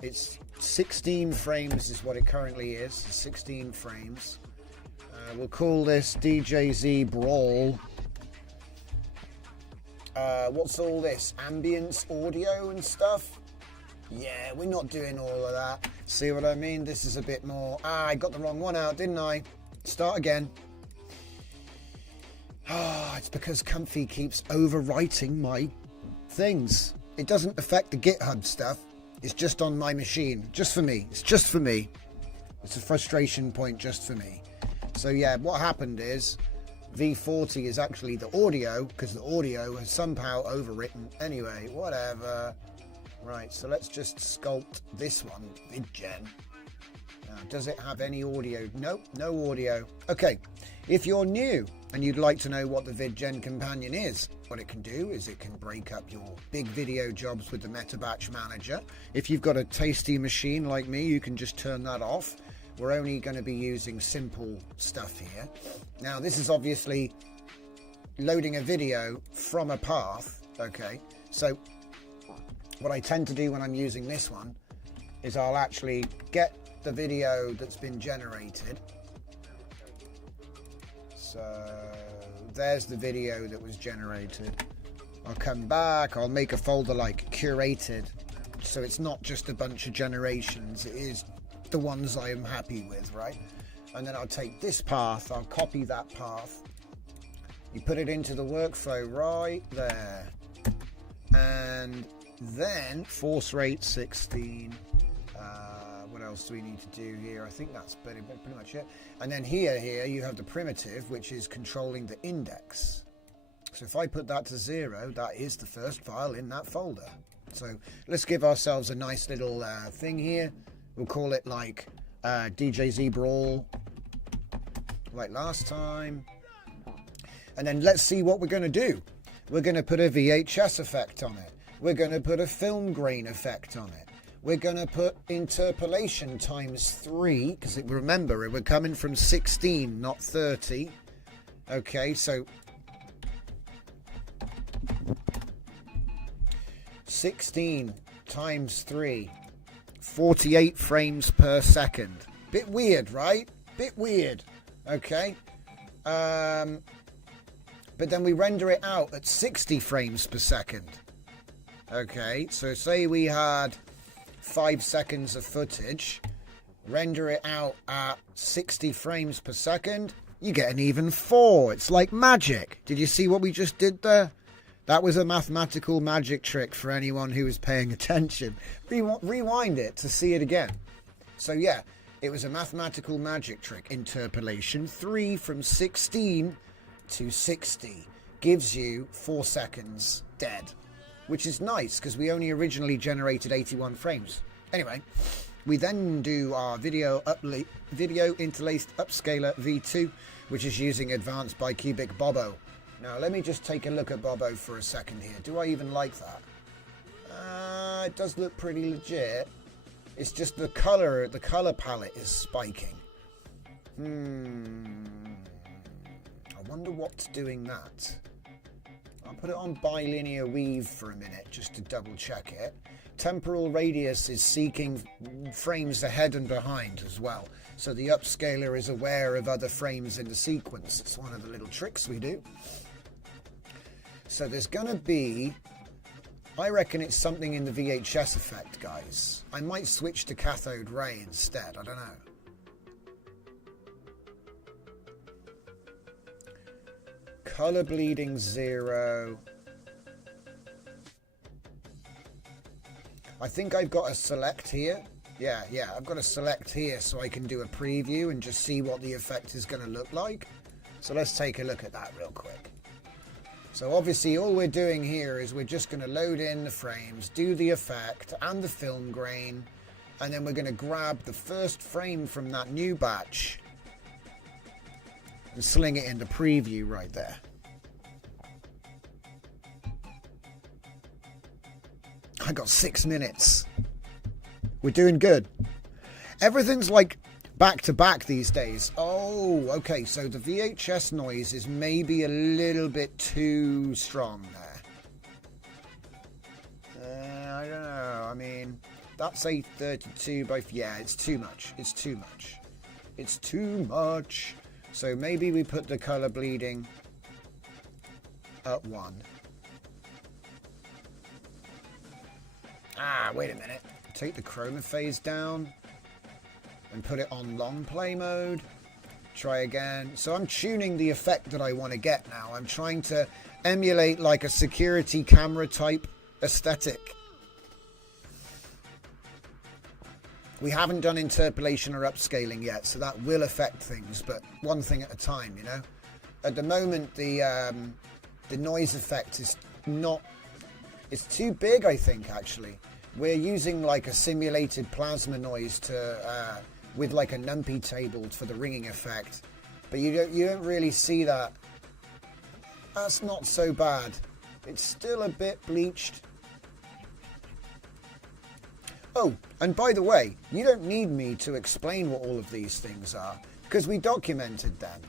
It's 16 frames is what it currently is. 16 frames. We'll call this DJZ Brawl. What's all this? Ambience audio and stuff? Yeah, we're not doing all of that. See what I mean? This is a bit more... I got the wrong one out, didn't I? Start again. It's because Comfy keeps overwriting my things. It doesn't affect the GitHub stuff. It's just on my machine. Just for me. It's just for me. It's a frustration point just for me. So yeah, what happened is V40 is actually the audio, because the audio has somehow overwritten. Anyway, whatever. Right, so let's just sculpt this one, VidGen. Now, does it have any audio? Nope, no audio. Okay, if you're new and you'd like to know what the VidGen companion is, what it can do is it can break up your big video jobs with the MetaBatch Manager. If you've got a tasty machine like me, you can just turn that off. We're only going to be using simple stuff here. Now, this is obviously loading a video from a path. Okay, so what I tend to do when I'm using this one is I'll actually get the video that's been generated. So there's the video that was generated. I'll come back, I'll make a folder like curated, so it's not just a bunch of generations, it is the ones I am happy with, right? And then I'll take this path, I'll copy that path, you put it into the workflow right there, and then force rate 16. What else do we need to do here? I think that's pretty much it. And then here you have the primitive, which is controlling the index. So if I put that to 0, that is the first file in that folder. So let's give ourselves a nice little thing here. We'll call it like DJZ Brawl, like last time. And then let's see what we're going to do. We're going to put a VHS effect on it. We're going to put a film grain effect on it. We're going to put interpolation times 3, because remember, we're coming from 16, not 30. Okay, so 16 times 3, 48 frames per second. Bit weird, right? Bit weird. Okay. But then we render it out at 60 frames per second. Okay, so say we had 5 seconds of footage, render it out at 60 frames per second, you get an even 4. It's like magic. Did you see what we just did there? That was a mathematical magic trick for anyone who was paying attention. Rewind it to see it again. So yeah, it was a mathematical magic trick. Interpolation 3 from 16 to 60 gives you 4 seconds dead. Which is nice, because we only originally generated 81 frames. Anyway, we then do our video interlaced upscaler V2, which is using advanced bicubic Bobo. Now, let me just take a look at Bobo for a second here. Do I even like that? It does look pretty legit. It's just the color palette is spiking. I wonder what's doing that. I'll put it on bilinear weave for a minute just to double check it. Temporal radius is seeking frames ahead and behind as well. So the upscaler is aware of other frames in the sequence. It's one of the little tricks we do. So there's going to be, I reckon it's something in the VHS effect, guys. I might switch to cathode ray instead. I don't know. Color bleeding 0. I think I've got a select here. Yeah, I've got a select here so I can do a preview and just see what the effect is going to look like. So let's take a look at that real quick. So obviously all we're doing here is we're just going to load in the frames, do the effect and the film grain, and then we're going to grab the first frame from that new batch and sling it into preview right there. I got 6 minutes. We're doing good. Everything's like back to back these days. Oh, okay, so the VHS noise is maybe a little bit too strong there. I don't know. I mean, that's a 32 by... Yeah, it's too much. It's too much. It's too much. So maybe we put the color bleeding at 1. Wait a minute. Take the chroma phase down and put it on long play mode. Try again. So I'm tuning the effect that I want to get now. I'm trying to emulate like a security camera type aesthetic. We haven't done interpolation or upscaling yet, so that will affect things, but one thing at a time, you know. at the moment the noise effect is not, it's too big, I think. Actually, we're using like a simulated plasma noise to with like a numpy table for the ringing effect, but you don't really see that. That's not so bad. It's still a bit bleached. Oh, and by the way, you don't need me to explain what all of these things are, because we documented them.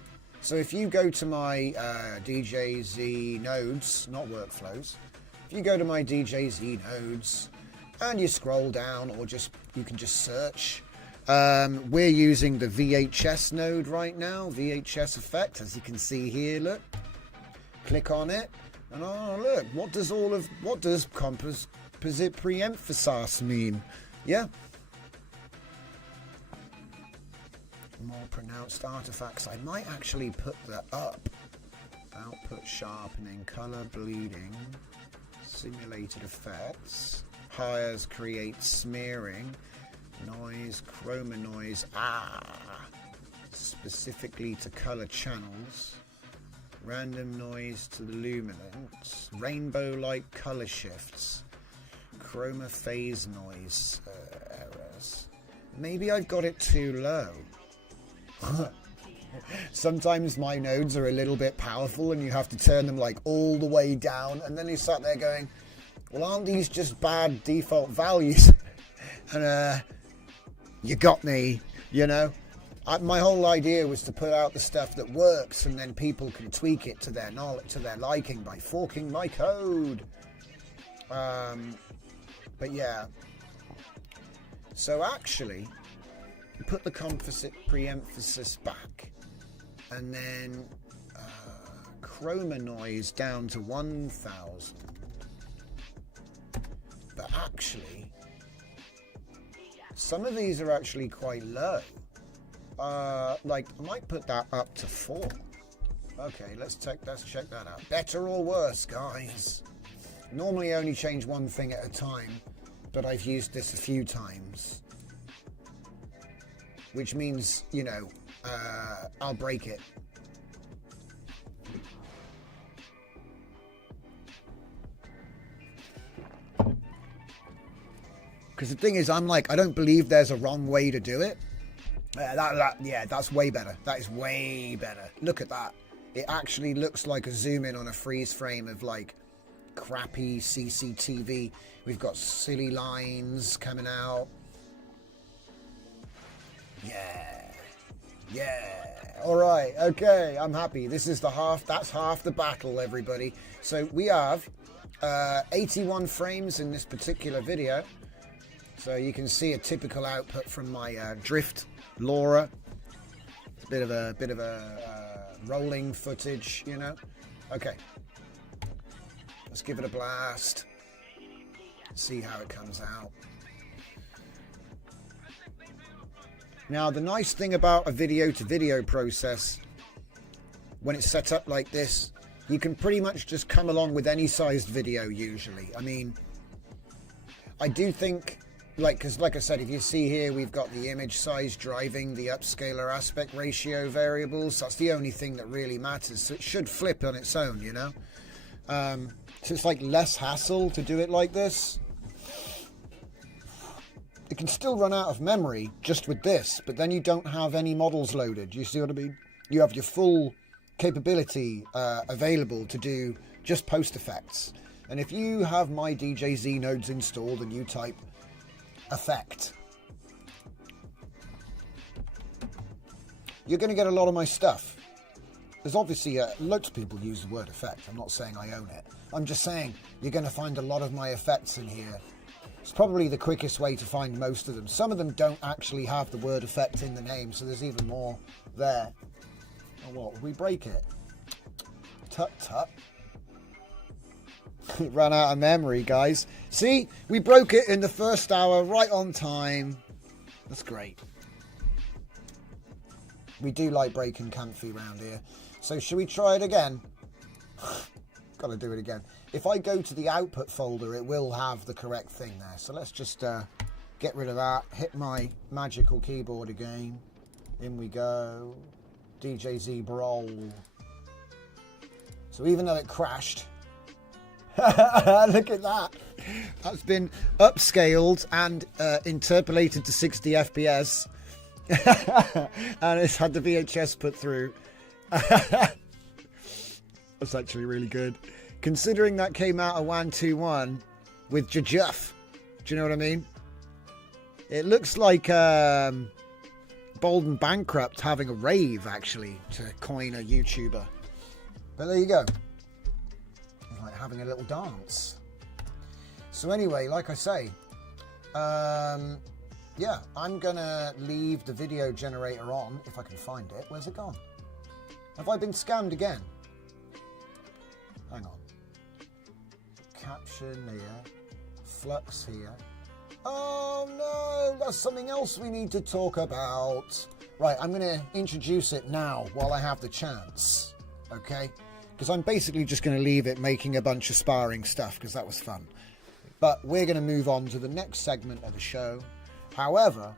So if you go to my DJZ nodes, not workflows, if you go to my DJZ nodes and you scroll down, or you can just search, we're using the VHS node right now, VHS effect, as you can see here, look. Click on it, and oh look, what does composite pre-emphasis mean? Yeah. More pronounced artifacts. I might actually put that up. Output sharpening, color bleeding, simulated effects, hires create smearing, noise, chroma noise, specifically to color channels, random noise to the luminance, rainbow light color shifts, chroma phase noise errors. Maybe I've got it too low. Sometimes my nodes are a little bit powerful and you have to turn them like all the way down, and then you sat there going, well, aren't these just bad default values? And you got me, you know. My whole idea was to put out the stuff that works, and then people can tweak it to their knowledge, to their liking, by forking my code. But yeah, so actually put the composite pre-emphasis back, and then chroma noise down to 1000. But actually, some of these are actually quite low. Like, I might put that up to 4. Okay, let's check that out. Better or worse, guys? Normally I only change one thing at a time, but I've used this a few times. Which means, you know, I'll break it. Because the thing is, I'm like, I don't believe there's a wrong way to do it. Yeah, that's way better. That is way better. Look at that. It actually looks like a zoom in on a freeze frame of like crappy CCTV. We've got silly lines coming out. Yeah. All right. Okay. I'm happy. This is that's half the battle, everybody. So we have 81 frames in this particular video. So you can see a typical output from my Drift LoRa. It's a bit of a rolling footage, you know. Okay. Let's give it a blast. See how it comes out. Now, the nice thing about a video-to-video process, when it's set up like this, you can pretty much just come along with any sized video usually. I mean, I do think, because like I said, if you see here, we've got the image size driving the upscaler aspect ratio variables. That's the only thing that really matters. So it should flip on its own, you know. So it's like less hassle to do it like this. It can still run out of memory just with this, but then you don't have any models loaded. You see what I mean? You have your full capability available to do just post effects. And if you have my DJZ nodes installed and you type effect, you're going to get a lot of my stuff. There's obviously loads of people use the word effect. I'm not saying I own it. I'm just saying you're going to find a lot of my effects in here. It's probably the quickest way to find most of them. Some of them don't actually have the word effect in the name, so there's even more there. Oh, what? We break it? Tut tut. It ran out of memory, guys. See? We broke it in the first hour, right on time. That's great. We do like breaking comfy around here. So should we try it again? Got to do it again. If I go to the output folder, it will have the correct thing there. So let's just get rid of that. Hit my magical keyboard again. In we go. DJZ Brawl. So even though it crashed, look at that. That's been upscaled and interpolated to 60 FPS. And it's had the VHS put through. That's actually really good. Considering that came out of 121 with Jajuff. Do you know what I mean? It looks like Bold and Bankrupt having a rave, actually, to coin a YouTuber. But there you go. It's like having a little dance. So anyway, like I say, yeah, I'm going to leave the video generator on, if I can find it. Where's it gone? Have I been scammed again? Hang on. Caption here. Flux here. Oh no, that's something else we need to talk about. Right, I'm going to introduce it now while I have the chance. Okay? Because I'm basically just going to leave it making a bunch of sparring stuff because that was fun. But we're going to move on to the next segment of the show. However,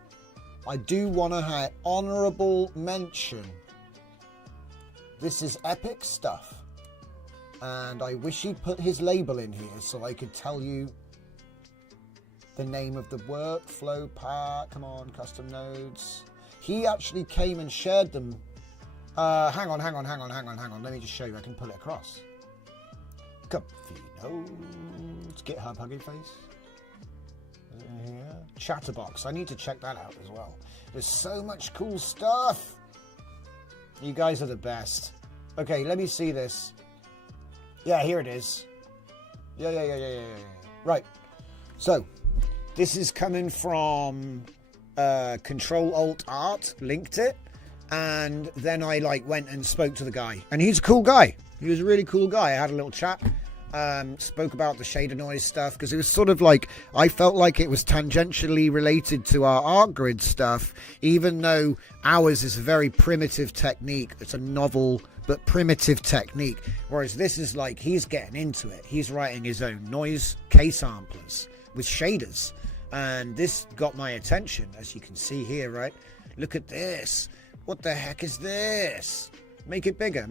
I do want to have honourable mention. This is epic stuff. And I wish he'd put his label in here so I could tell you the name of the workflow pack. Come on, custom nodes. He actually came and shared them. Hang on. Let me just show you. I can pull it across. Comfy nodes. GitHub Hugging Face. Here. Chatterbox. I need to check that out as well. There's so much cool stuff. You guys are the best. Okay, let me see this. Yeah, here it is. Yeah. Right. So, this is coming from Control-Alt-Art, linked it, and then I went and spoke to the guy. And he's a cool guy. He was a really cool guy. I had a little chat, spoke about the shader noise stuff, because it was sort of I felt like it was tangentially related to our art grid stuff, even though ours is a very primitive technique. It's a novel but primitive technique, whereas this is he's getting into it. He's writing his own noise K-samplers with shaders. And this got my attention, as you can see here, right? Look at this. What the heck is this? Make it bigger.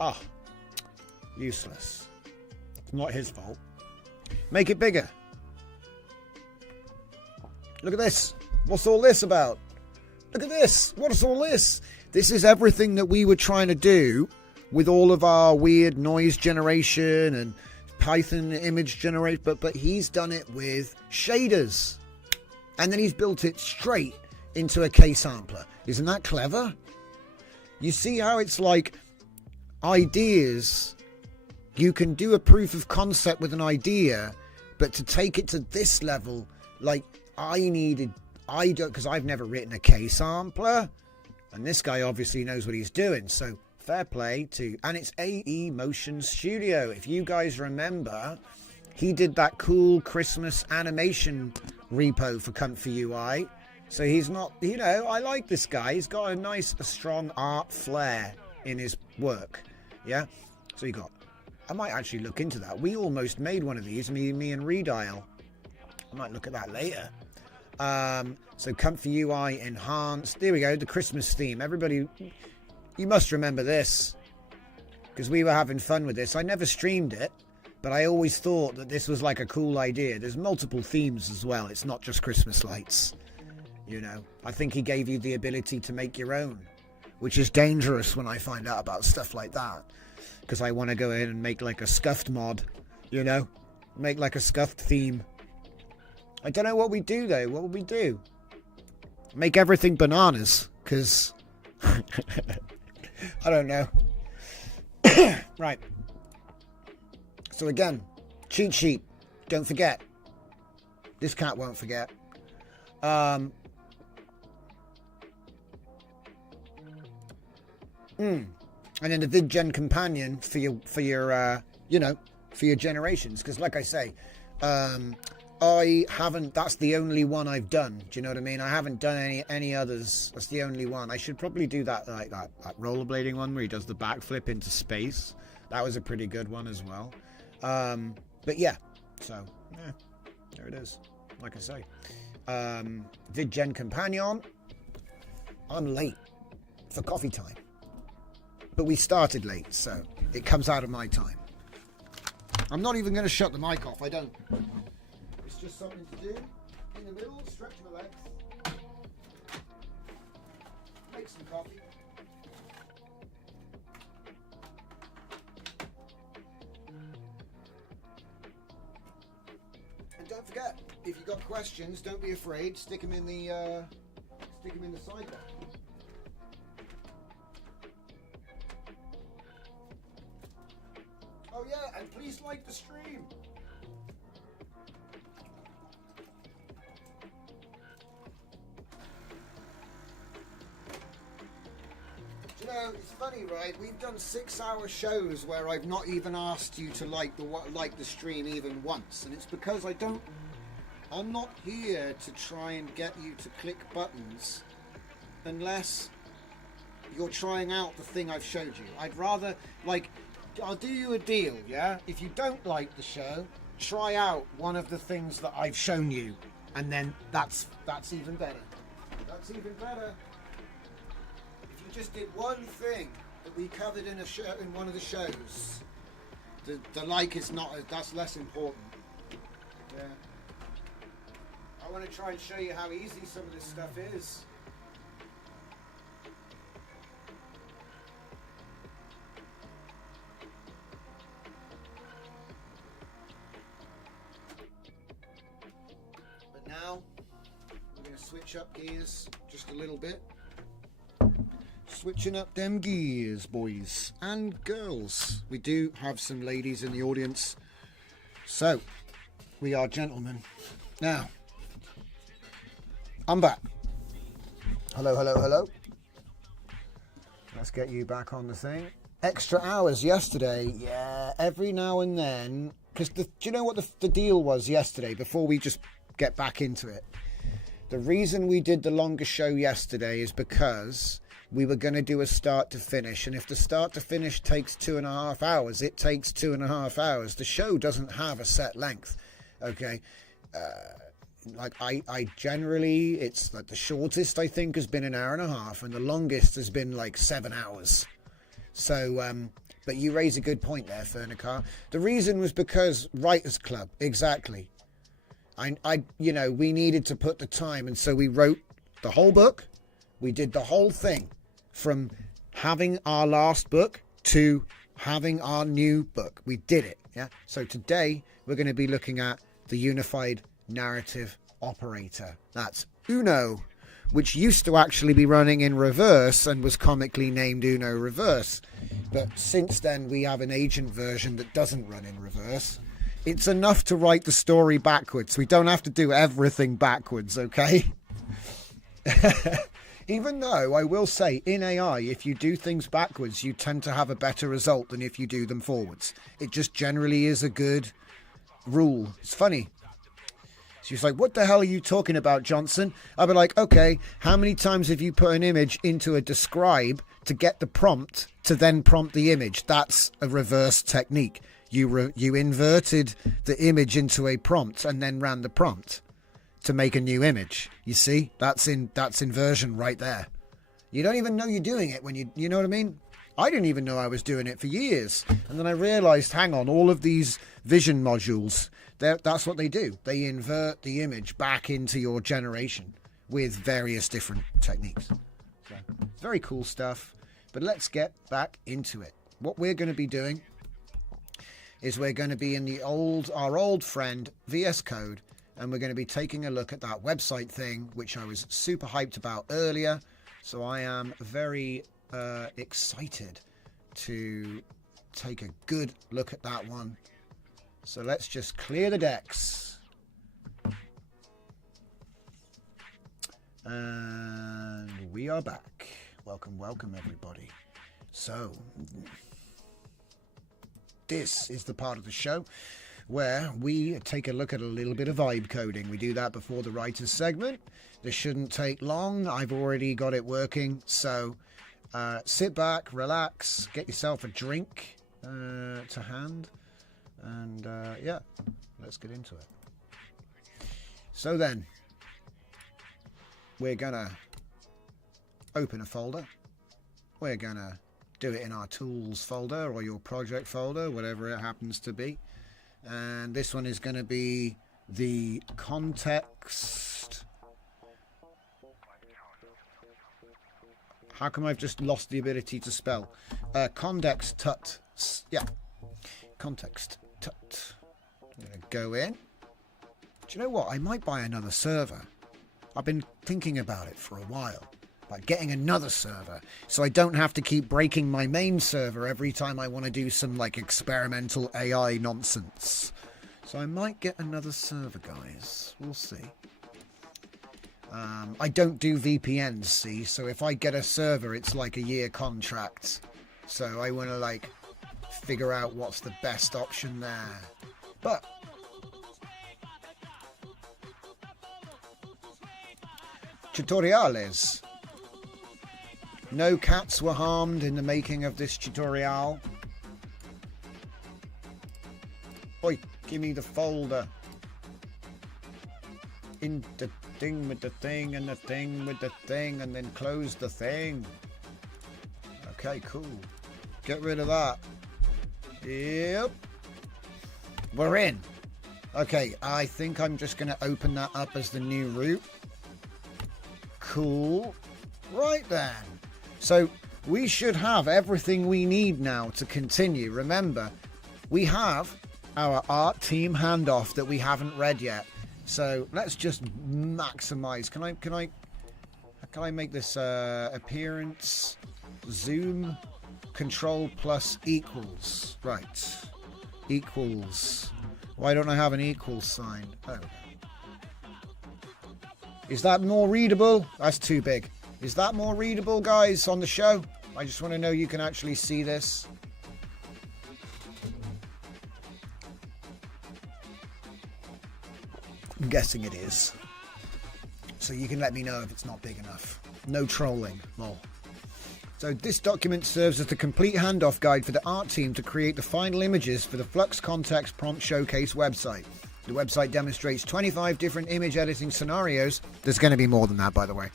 Ah, useless. It's not his fault. Make it bigger. Look at this. What's all this about? Look at this. What is all this? This is everything that we were trying to do with all of our weird noise generation and Python image generate, but he's done it with shaders, and then he's built it straight into a K-sampler. Isn't that clever? You see how it's ideas, you can do a proof of concept with an idea, but to take it to this level, because I've never written a K-sampler, and this guy obviously knows what he's doing, so fair play to, and it's AE Motion Studio. If you guys remember, he did that cool Christmas animation repo for Comfy UI. So he's not, I like this guy. He's got a strong art flair in his work. Yeah. So I might actually look into that. We almost made one of these, me and Redial. I might look at that later. So Comfy UI enhanced. There we go. The Christmas theme. Everybody, you must remember this, because we were having fun with this. I never streamed it, but I always thought that this was a cool idea. There's multiple themes as well. It's not just Christmas lights. I think he gave you the ability to make your own, which is dangerous when I find out about stuff like that, because I want to go in and make a scuffed mod, make a scuffed theme. I don't know what we do though. What would we do? Make everything bananas, because I don't know. Right. So again, cheat sheet. Don't forget. This cat won't forget. And then the VidGen companion for your generations. Because like I say, I haven't. That's the only one I've done. Do you know what I mean? I haven't done any others. That's the only one. I should probably do that that rollerblading one where he does the backflip into space. That was a pretty good one as well. But yeah, so yeah, there it is. Like I say, VidGen companion. I'm late for coffee time. but we started late, so it comes out of my time. I'm not even going to shut the mic off. I don't. It's just something to do. In the middle, stretch my legs. Make some coffee. And don't forget, if you've got questions, don't be afraid. Stick them in the sidebar. Oh yeah, and please like the stream. Do you know, it's funny, right? We've done 6-hour shows where I've not even asked you to like the stream even once, and it's because I'm not here to try and get you to click buttons unless you're trying out the thing I've showed you. I'd rather, like, I'll do you a deal, yeah? If you don't like the show, try out one of the things that I've shown you, and then that's even better. That's even better. If you just did one thing that we covered in one of the shows, the like is not, that's less important. Yeah. I want to try and show you how easy some of this stuff is. Now, we're going to switch up gears just a little bit. Switching up them gears, boys and girls. We do have some ladies in the audience, so we are gentlemen. Now, I'm back. Hello, hello, hello. Let's get you back on the thing. Extra hours yesterday, yeah, every now and then. Because do you know what the deal was yesterday, before we just get back into it? The reason we did the longer show yesterday is because we were going to do a start to finish, and if the start to finish takes 2.5 hours, it takes 2.5 hours. The show doesn't have a set length, okay? Like I generally, it's like the shortest I think has been 1.5 hours, and the longest has been like 7 hours. So but you raise a good point there, Fernicar. The reason was because Writers Club, exactly. I we needed to put the time, and so we wrote the whole book. We did the whole thing from having our last book to having our new book. We did it, yeah? So today we're going to be looking at the Unified Narrative Operator. That's UNO, which used to actually be running in reverse and was comically named UNO Reverse. But since then we have an agent version that doesn't run in reverse. It's enough to write the story backwards. We don't have to do everything backwards, okay? Even though I will say, in AI, if you do things backwards, you tend to have a better result than if you do them forwards. It just generally is a good rule. It's funny. She's like, what the hell are you talking about, Johnson? I'll be like, okay, how many times have you put an image into a describe to get the prompt to then prompt the image? That's a reverse technique. You inverted the image into a prompt and then ran the prompt to make a new image. You see, that's inversion right there. You don't even know you're doing it when you know what I mean? I didn't even know I was doing it for years, and then I realized, hang on, all of these vision modules, that's what they do. They invert the image back into your generation with various different techniques. So it's very cool stuff, but let's get back into it. What we're going to be doing is we're going to be in our old friend VS Code, and we're going to be taking a look at that website thing, which I was super hyped about earlier. So I am very excited to take a good look at that one. So let's just clear the decks. And we are back. Welcome, welcome everybody. So this is the part of the show where we take a look at a little bit of vibe coding. We do that before the writers segment. This shouldn't take long. I've already got it working. So sit back, relax, get yourself a drink to hand. And yeah, let's get into it. So then, we're going to open a folder. We're going to do it in our tools folder or your project folder, whatever it happens to be. And this one is going to be the context. How come I've just lost the ability to spell? Context tut. Yeah. Context tut. I'm going to go in. Do you know what? I might buy another server. I've been thinking about it for a while. Like getting another server. So I don't have to keep breaking my main server every time I want to do some like experimental AI nonsense. So I might get another server, guys. We'll see. I don't do VPNs, see? So if I get a server, it's like a year contract. So I want to like figure out what's the best option there. But tutoriales. No cats were harmed in the making of this tutorial. Oi, give me the folder. In the thing with the thing and the thing with the thing, and then close the thing. Okay, cool. Get rid of that. Yep. We're in. Okay, I think I'm just going to open that up as the new route. Cool. Right then. So we should have everything we need now to continue. Remember, we have our art team handoff that we haven't read yet. So let's just maximize. Can I make this appearance zoom control plus equals? Right. Equals. Why don't I have an equals sign? Oh. Is that more readable? That's too big. Is that more readable, guys, on the show? I just want to know you can actually see this. I'm guessing it is. So you can let me know if it's not big enough. No trolling, lol. So this document serves as the complete handoff guide for the art team to create the final images for the Flux Context Prompt Showcase website. The website demonstrates 25 different image editing scenarios. There's going to be more than that, by the way.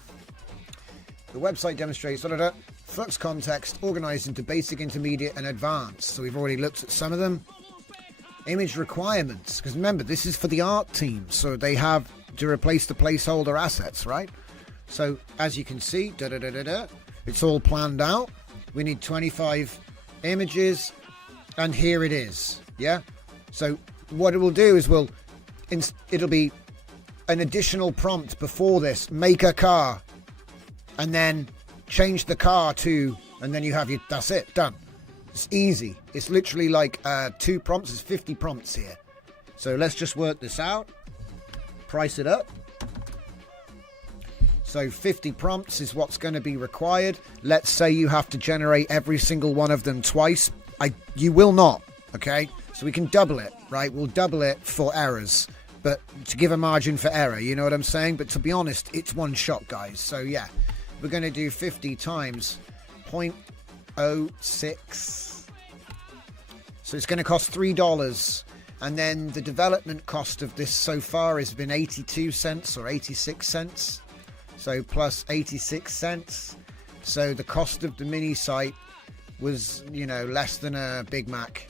The website demonstrates Flux Context organized into basic, intermediate, and advanced. So we've already looked at some of them. Image requirements, because remember, this is for the art team, so they have to replace the placeholder assets, right? So as you can see, it's all planned out. We need 25 images, and here it is. Yeah. So what it will do is it'll be an additional prompt before this: make a car, and then change the car to, and then you have that's it, done. It's easy. It's literally like 2 prompts. There's 50 prompts here. So let's just work this out. Price it up. So 50 prompts is what's going to be required. Let's say you have to generate every single one of them twice. You will not, okay? So we can double it, right? We'll double it for errors, but to give a margin for error, you know what I'm saying? But to be honest, it's one shot, guys. So yeah, we're going to do 50 times 0.06. So it's going to cost $3. And then the development cost of this so far has been 82 cents or 86 cents. So plus 86 cents. So the cost of the mini site was, you know, less than a Big Mac.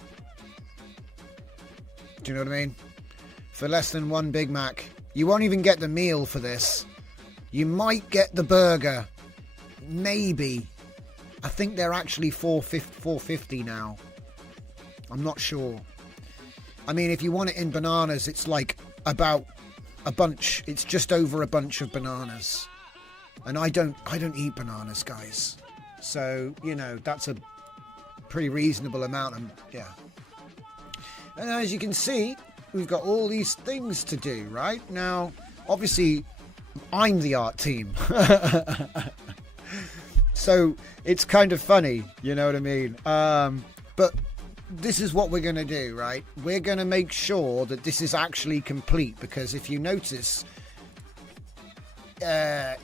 Do you know what I mean? For less than one Big Mac. You won't even get the meal for this. You might get the burger. Maybe. I think they're actually $4.50 now. I'm not sure. I mean, if you want it in bananas, it's like about a bunch. It's just over a bunch of bananas. And I don't eat bananas, guys. So, you know, that's a pretty reasonable amount. Yeah. And as you can see, we've got all these things to do, right? Now, obviously, I'm the art team. So it's kind of funny, you know what I mean? But this is what we're going to do, right? We're going to make sure that this is actually complete, because if you notice,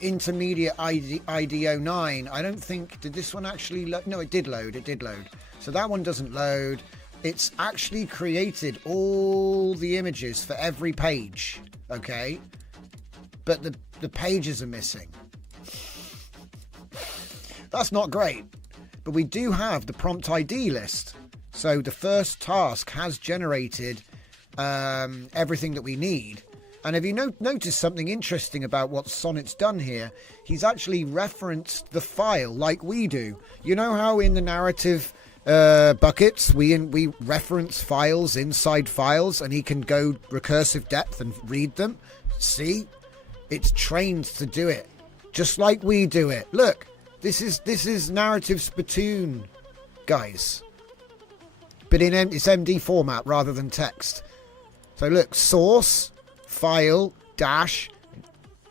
intermediate ID09, I don't think, did this one actually load? No, it did load. So that one doesn't load. It's actually created all the images for every page, okay? But the pages are missing. That's not great. but we do have the prompt ID list. So the first task has generated everything that we need. And have you noticed something interesting about what Sonnet's done here? He's actually referenced the file like we do. You know how in the narrative buckets we reference files inside files, and he can go recursive depth and read them? See? It's trained to do it. Just like we do it. Look, this is narrative spittoon, guys. But it's MD format rather than text. So look, source, file, dash,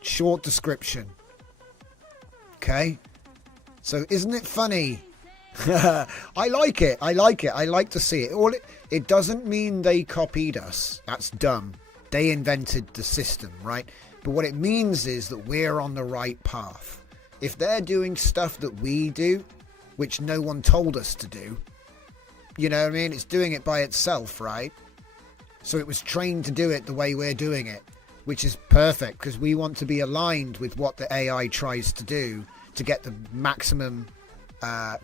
short description. Okay? So isn't it funny? I like it. I like it. I like to see it. It doesn't mean they copied us. That's dumb. They invented the system, right? But what it means is that we're on the right path. If they're doing stuff that we do, which no one told us to do, you know what I mean? It's doing it by itself, right? So it was trained to do it the way we're doing it, which is perfect because we want to be aligned with what the AI tries to do to get the maximum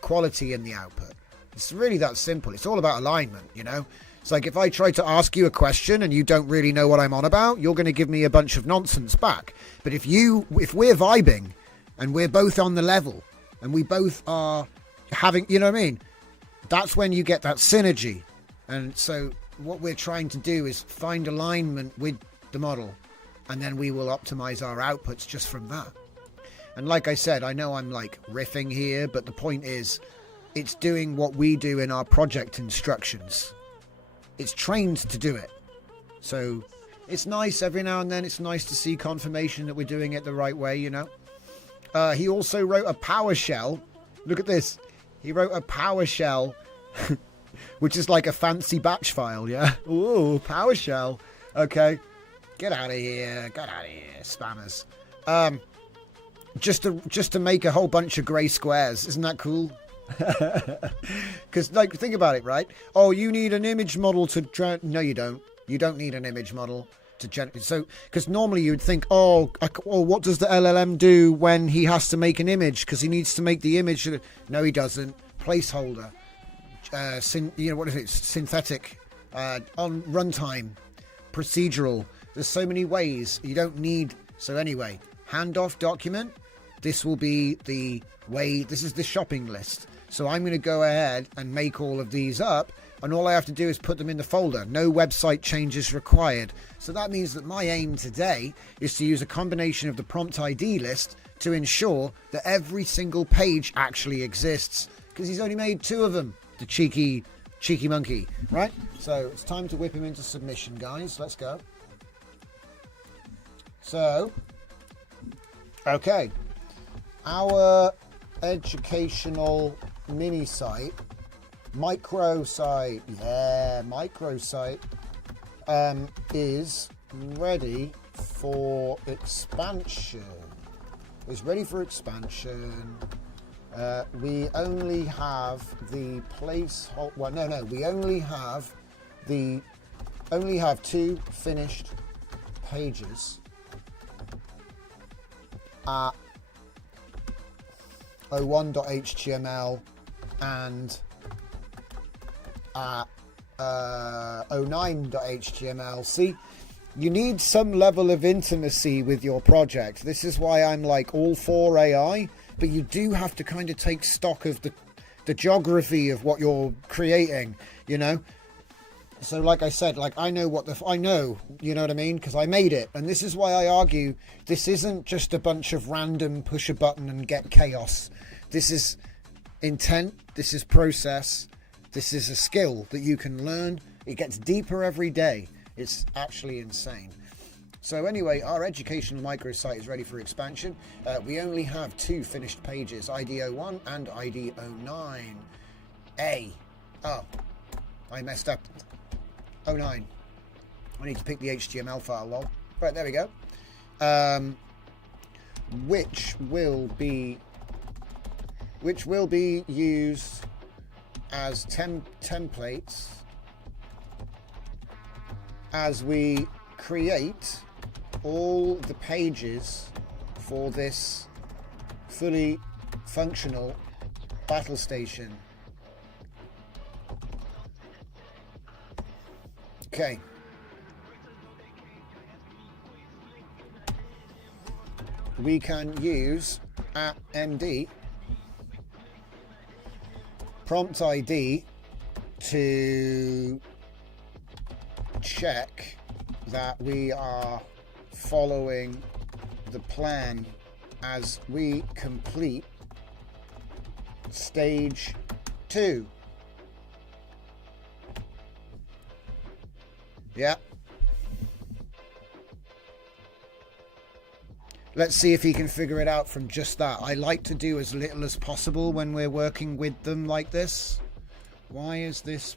quality in the output. It's really that simple. It's all about alignment, you know? It's like if I try to ask you a question and you don't really know what I'm on about, you're going to give me a bunch of nonsense back. But if we're vibing and we're both on the level and we both are having, you know what I mean? That's when you get that synergy. And so what we're trying to do is find alignment with the model, and then we will optimize our outputs just from that. And like I said, I know I'm like riffing here, but the point is it's doing what we do in our project instructions. It's trained to do it. So it's nice every now and then. It's nice to see confirmation that we're doing it the right way, you know. He also wrote a PowerShell. Look at this. He wrote a PowerShell, which is like a fancy batch file, yeah? Ooh, PowerShell. Okay. Get out of here. Get out of here, spammers. Just to make a whole bunch of grey squares. Isn't that cool? Because, like, think about it, right? Oh, you need an image model to... No, you don't. You don't need an image model to generate. So, because normally you would think, oh, what does the LLM do when he has to make an image? Because he needs to make the image. No, he doesn't. Placeholder. What is it? Synthetic. On runtime. Procedural. There's so many ways. You don't need... So anyway, handoff document. This will be the way... This is the shopping list. So I'm going to go ahead and make all of these up, and all I have to do is put them in the folder. No website changes required. So that means that my aim today is to use a combination of the prompt ID list to ensure that every single page actually exists, because he's only made 2 of them, the cheeky monkey, right? So it's time to whip him into submission, guys. Let's go. So, okay. Our educational mini site, microsite, is ready for expansion. We only have the placeholder. Well, no. We only have 2 finished pages at 01.html and at 09.html. See, you need some level of intimacy with your project. This is why I'm like all for AI, but you do have to kind of take stock of the geography of what you're creating, you know. So like I said, like I know, you know what I mean? Because I made it. And this is why I argue this isn't just a bunch of random push a button and get chaos. This is intent. This is process. This is a skill that you can learn. It gets deeper every day. It's actually insane. So anyway, our educational microsite is ready for expansion. We only have 2 finished pages, ID01 and ID09. Oh, I messed up. 09. I need to pick the HTML file, lol. Right, there we go. Which will be used as templates as we create all the pages for this fully functional Battle station. Okay. We can use at MD prompt ID to check that we are following the plan as we complete stage 2. Yeah. Let's see if he can figure it out from just that. I like to do as little as possible when we're working with them like this. Why is this?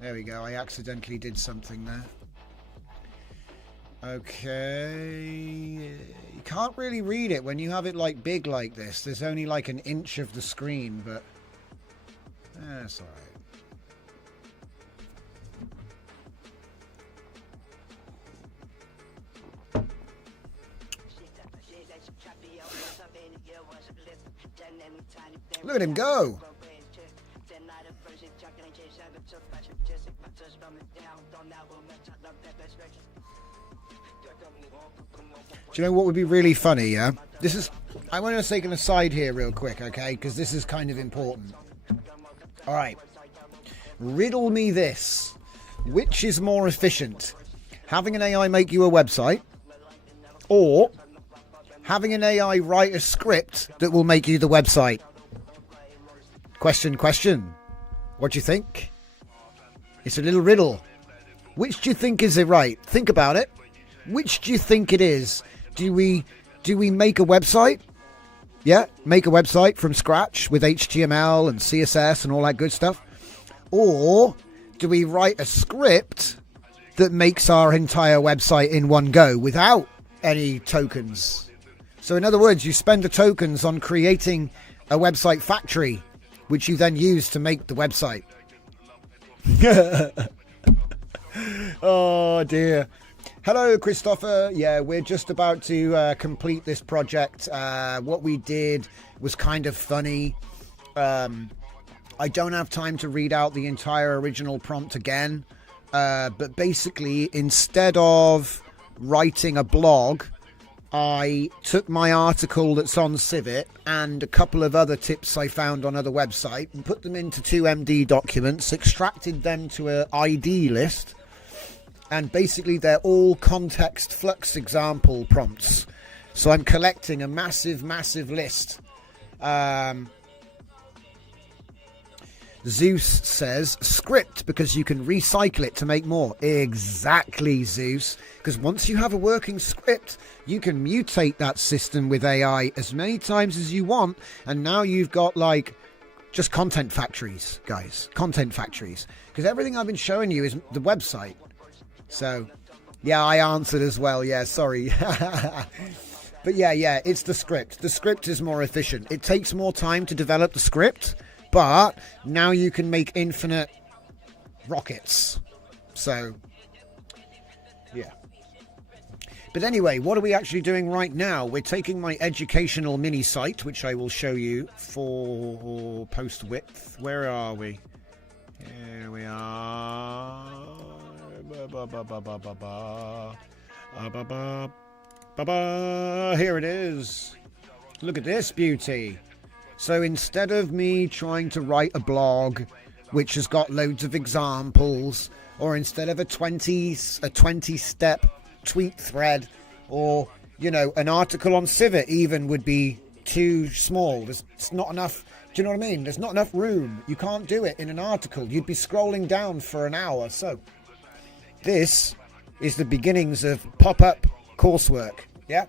There we go. I accidentally did something there. Okay. You can't really read it when you have it like big like this. There's only like an inch of the screen, but that's all right. Look at him go. Do you know what would be really funny, yeah? This is... I want to take an aside here real quick, okay? Because this is kind of important. Alright. Riddle me this. Which is more efficient? Having an AI make you a website? Or having an AI write a script that will make you the website? Question. What do you think? It's a little riddle. Which do you think is it right? Think about it. Which do you think it is? Do we make a website? Yeah, make a website from scratch with HTML and CSS and all that good stuff? Or do we write a script that makes our entire website in one go without any tokens? So in other words, you spend the tokens on creating a website factory, which you then use to make the website. Oh dear. Hello, Christopher. Yeah, we're just about to complete this project. What we did was kind of funny. I don't have time to read out the entire original prompt again. But basically, instead of writing a blog, I took my article that's on Civit and a couple of other tips I found on other websites and put them into 2 MD documents, extracted them to an ID list, and basically they're all context flux example prompts. So I'm collecting a massive list. Zeus says script because you can recycle it to make more. Exactly, Zeus. Because once you have a working script, you can mutate that system with AI as many times as you want. And now you've got like just content factories, guys. Content factories. Because everything I've been showing you is the website. So, yeah, I answered as well. Yeah, sorry. But yeah, it's the script. The script is more efficient. It takes more time to develop the script. But now you can make infinite rockets. So, yeah. But anyway, what are we actually doing right now? We're taking my educational mini site, which I will show you for post width. Where are we? Here we are. Here it is. Look at this beauty. So instead of me trying to write a blog which has got loads of examples, or instead of a 20-step tweet thread, or, you know, an article on Civit even would be too small. There's not enough, do you know what I mean? There's not enough room. You can't do it in an article. You'd be scrolling down for an hour. So this is the beginnings of pop-up coursework. Yeah.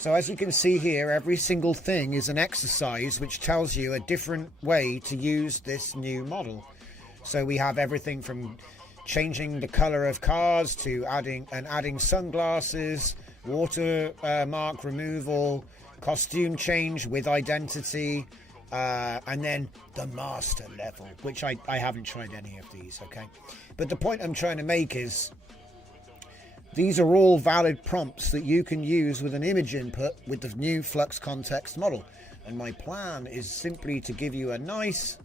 So as you can see here, every single thing is an exercise which tells you a different way to use this new model. So we have everything from changing the color of cars to adding sunglasses, watermark removal, costume change with identity, and then the master level, which I haven't tried any of these, okay? But the point I'm trying to make is these are all valid prompts that you can use with an image input with the new Flux context model. And my plan is simply to give you a nice,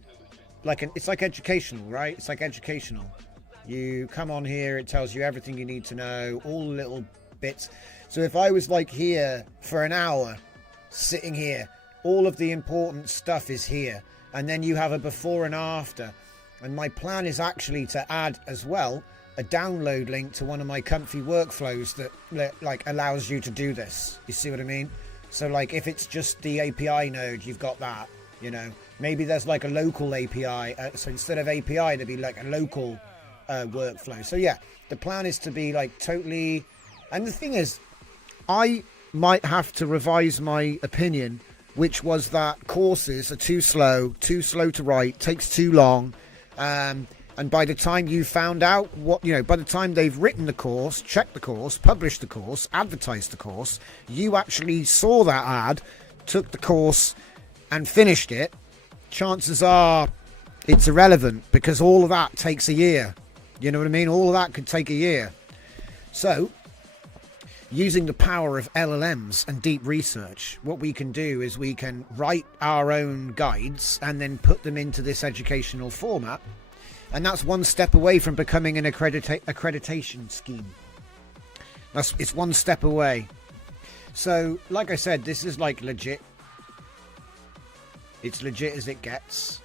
it's like educational, right? It's like educational. You come on here, it tells you everything you need to know, all the little bits. So if I was like here for an hour, sitting here, all of the important stuff is here. And then you have a before and after. And my plan is actually to add as well a download link to one of my comfy workflows that like allows you to do this. You see what I mean? So like if it's just the API node, you've got that, you know. Maybe there's like a local API. So instead of API, there'd be like a local workflow. So yeah, the plan is to be like totally... And the thing is, I might have to revise my opinion, which was that courses are too slow to write, takes too long. And by the time you found out by the time they've written the course, checked the course, published the course, advertised the course, you actually saw that ad, took the course and finished it, chances are it's irrelevant because all of that takes a year. You know what I mean? All of that could take a year. So, using the power of LLMs and deep research, what we can do is we can write our own guides and then put them into this educational format. And that's one step away from becoming an accreditation scheme. It's one step away. So, like I said, this is like legit. It's legit as it gets.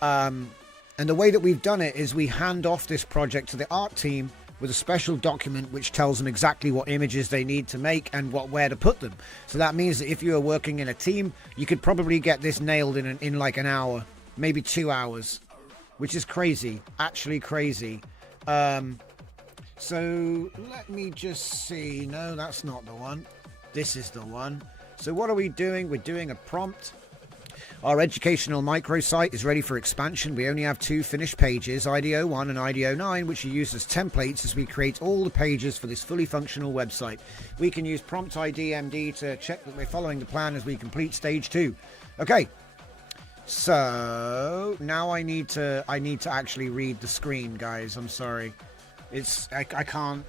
And the way that we've done it is we hand off this project to the art team with a special document which tells them exactly what images they need to make and where to put them. So that means that if you are working in a team, you could probably get this nailed in like an hour, maybe 2 hours, which is crazy, actually crazy. So let me just see. No, that's not the one. This is the one. So what are we doing? We're doing a prompt. Our educational microsite is ready for expansion. We only have 2 finished pages, IDO 1 and IDO 9, which are used as templates as we create all the pages for this fully functional website. We can use prompt ID MD to check that we're following the plan as we complete stage 2. Okay, so now I need to actually read the screen, guys. I'm sorry. I can't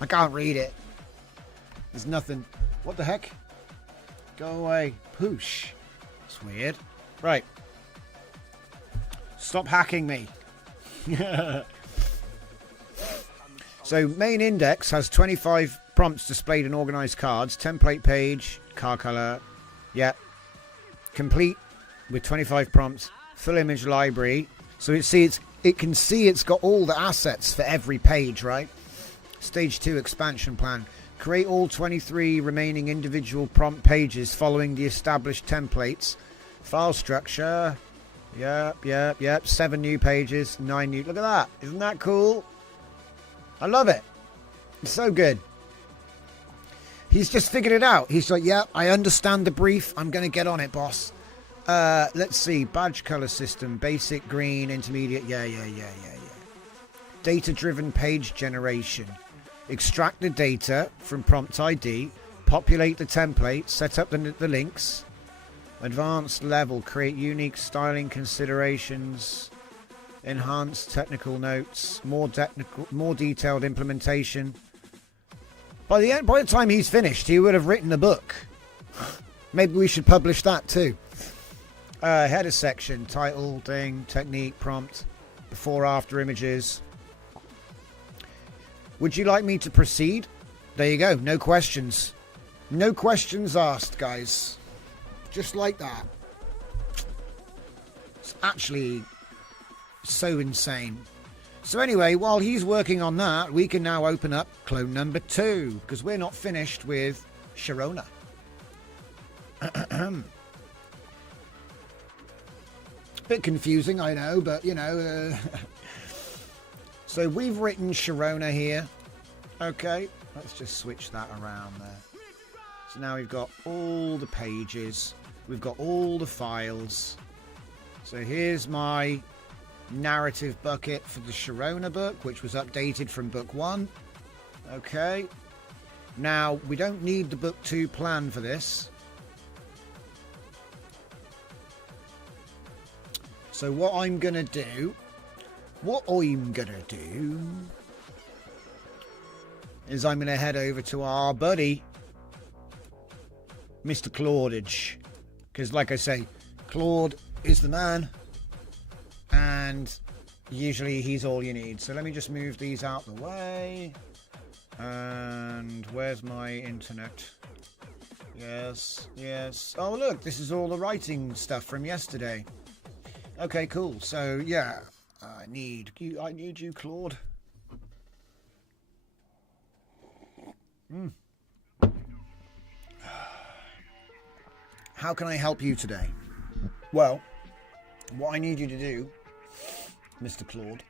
I can't read it. There's nothing. What the heck? Go away. Poosh. It's weird. Right. Stop hacking me. So main index has 25 prompts displayed in organized cards. Template page. Car color. Yeah. Complete with 25 prompts. Full image library. So it can see it's got all the assets for every page, right? Stage 2 expansion plan. Create all 23 remaining individual prompt pages following the established templates. File structure. Yep. 7 new pages, 9 new. Look at that. Isn't that cool? I love it. It's so good. He's just figured it out. He's like, yeah, I understand the brief. I'm going to get on it, boss. Let's see. Badge color system. Basic, green, intermediate. Yeah. Data-driven page generation. Extract the data from prompt ID, populate the template, set up the links, advanced level, create unique styling considerations, enhance technical notes, more detailed implementation. By the time he's finished, he would have written a book. Maybe we should publish that too. Header section, title, thing, technique, prompt, before, after images. Would you like me to proceed? There you go. No questions. No questions asked, guys. Just like that. It's actually so insane. So anyway, while he's working on that, we can now open up clone number 2, because we're not finished with Sharona. Bit confusing, I know, but you know... So we've written Sharona here. Okay, let's just switch that around there. So now we've got all the pages. We've got all the files. So here's my narrative bucket for the Sharona book, which was updated from book 1. Okay. Now, we don't need the book 2 plan for this. So what I'm going to do... is I'm going to head over to our buddy, Mr. Claudage. Because like I say, Claude is the man, and usually he's all you need. So let me just move these out the way. And where's my internet? Yes, yes. Oh look, this is all the writing stuff from yesterday. Okay, cool. So yeah, I need you, Claude. How can I help you today? Well, what I need you to do, Mr. Claude,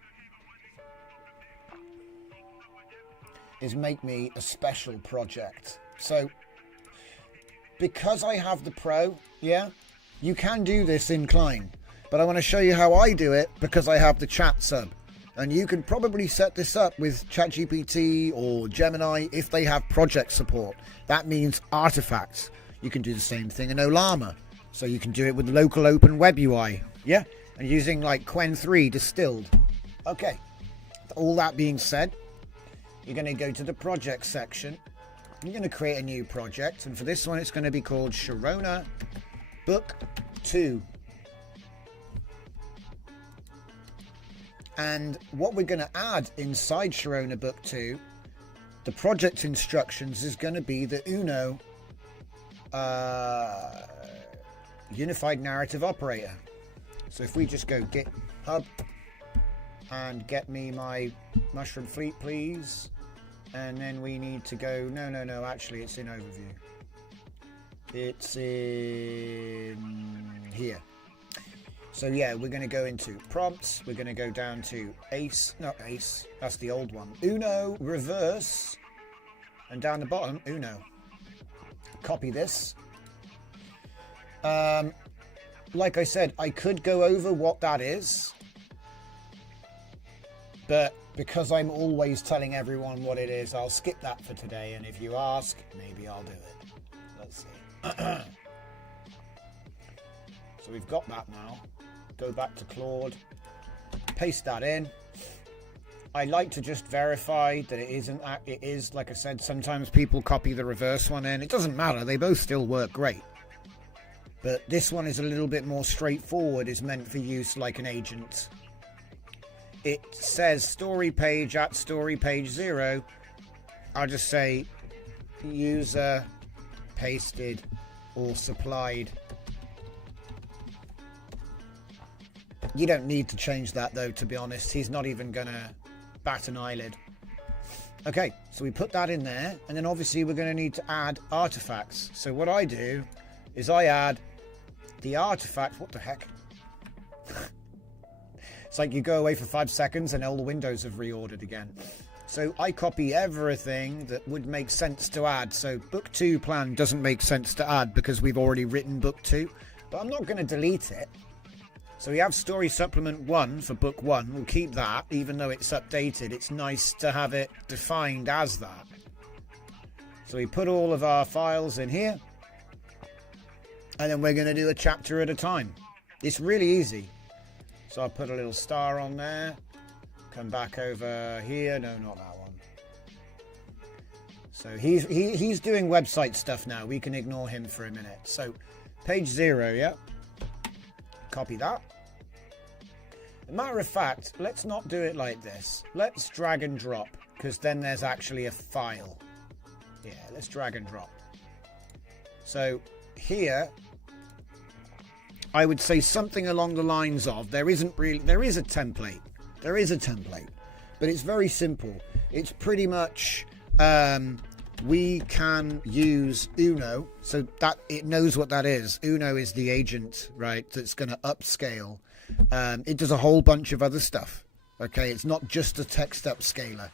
is make me a special project. So, because I have the Pro, yeah, you can do this in Klein, but I want to show you how I do it because I have the chat sub. And you can probably set this up with ChatGPT or Gemini if they have project support. That means artifacts. You can do the same thing in Olama. So you can do it with local open web UI. Yeah? And using like Qwen 3 distilled. Okay. All that being said, you're going to go to the project section. You're going to create a new project. And for this one, it's going to be called Sharona Book 2. And what we're going to add inside Sharona Book 2, the project instructions is going to be the Uno Unified Narrative Operator. So if we just go GitHub and get me my Mushroom Fleet, please. And then we need to go, no, actually it's in Overview. It's in here. So yeah, we're going to go into prompts. We're going to go down to not ace, that's the old one. Uno, reverse, and down the bottom, Uno. Copy this. Like I said, I could go over what that is, but because I'm always telling everyone what it is, I'll skip that for today. And if you ask, maybe I'll do it. Let's see. So we've got that now. Go back to Claude, paste that in. I like to just verify that it isn't. It is, like I said, sometimes people copy the reverse one in. It doesn't matter, they both still work great. But this one is a little bit more straightforward, is meant for use like an agent. It says story page at story page 0. I'll just say user pasted or supplied. You don't need to change that though, to be honest. He's not even gonna bat an eyelid. Okay, so we put that in there, and then obviously we're going to need to add artifacts. So what I do is I add the artifact. What the heck? It's like you go away for 5 seconds and all the windows have reordered again. So I copy everything that would make sense to add. So book 2 plan doesn't make sense to add because we've already written book 2, but I'm not going to delete it. So we have story supplement 1 for book 1. We'll keep that, even though it's updated. It's nice to have it defined as that. So we put all of our files in here, and then we're going to do a chapter at a time. It's really easy. So I'll put a little star on there. Come back over here. No, not that one. So he's doing website stuff now. We can ignore him for a minute. So page 0, yeah. Copy that. As a matter of fact, let's not do it like this. Let's drag and drop, because then there's actually a file. Yeah, let's drag and drop. So here, I would say something along the lines of, there is a template. There is a template, but it's very simple. It's pretty much, we can use Uno, so that it knows what that is. Uno is the agent, right, that's going to upscale. It does a whole bunch of other stuff. Okay, it's not just a text upscaler.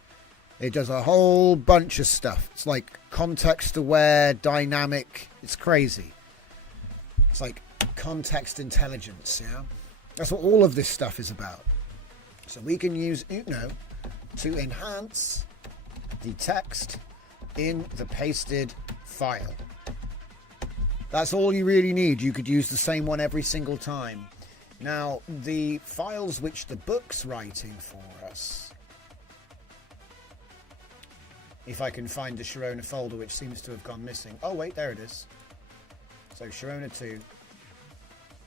It does a whole bunch of stuff. It's like context aware, dynamic. It's crazy. It's like context intelligence, yeah? That's what all of this stuff is about. So we can use Uno to enhance the text in the pasted file. That's all you really need. You could use the same one every single time. Now, the files which the book's writing for us, if I can find the Sharona folder, which seems to have gone missing. Oh, wait, there it is. So Sharona 2,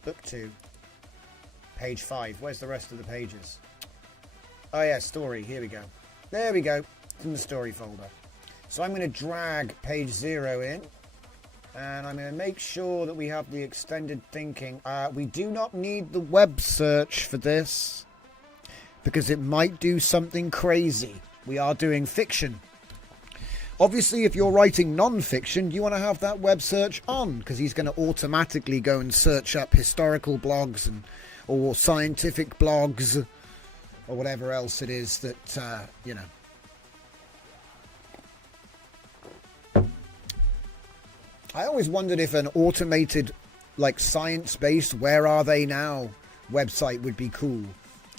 book 2, page 5. Where's the rest of the pages? Oh yeah, story. Here we go. There we go. It's in the story folder. So I'm going to drag page 0 in. And I'm going to make sure that we have the extended thinking. We do not need the web search for this, because it might do something crazy. We are doing fiction. Obviously, if you're writing non-fiction, you want to have that web search on, because he's going to automatically go and search up historical blogs or scientific blogs or whatever else it is that, you know. I always wondered if an automated, like, science-based "Where Are They Now" website would be cool.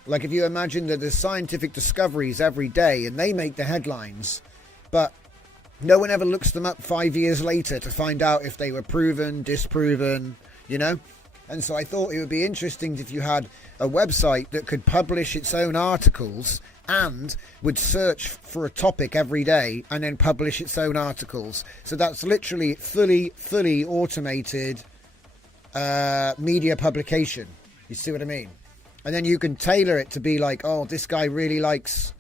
Like, if you imagine that there's scientific discoveries every day and they make the headlines, but no one ever looks them up 5 years later to find out if they were proven, disproven, you know? And so I thought it would be interesting if you had a website that could publish its own articles and would search for a topic every day and then publish its own articles. So that's literally fully automated media publication. You see what I mean? And then you can tailor it to be like, oh, this guy really likes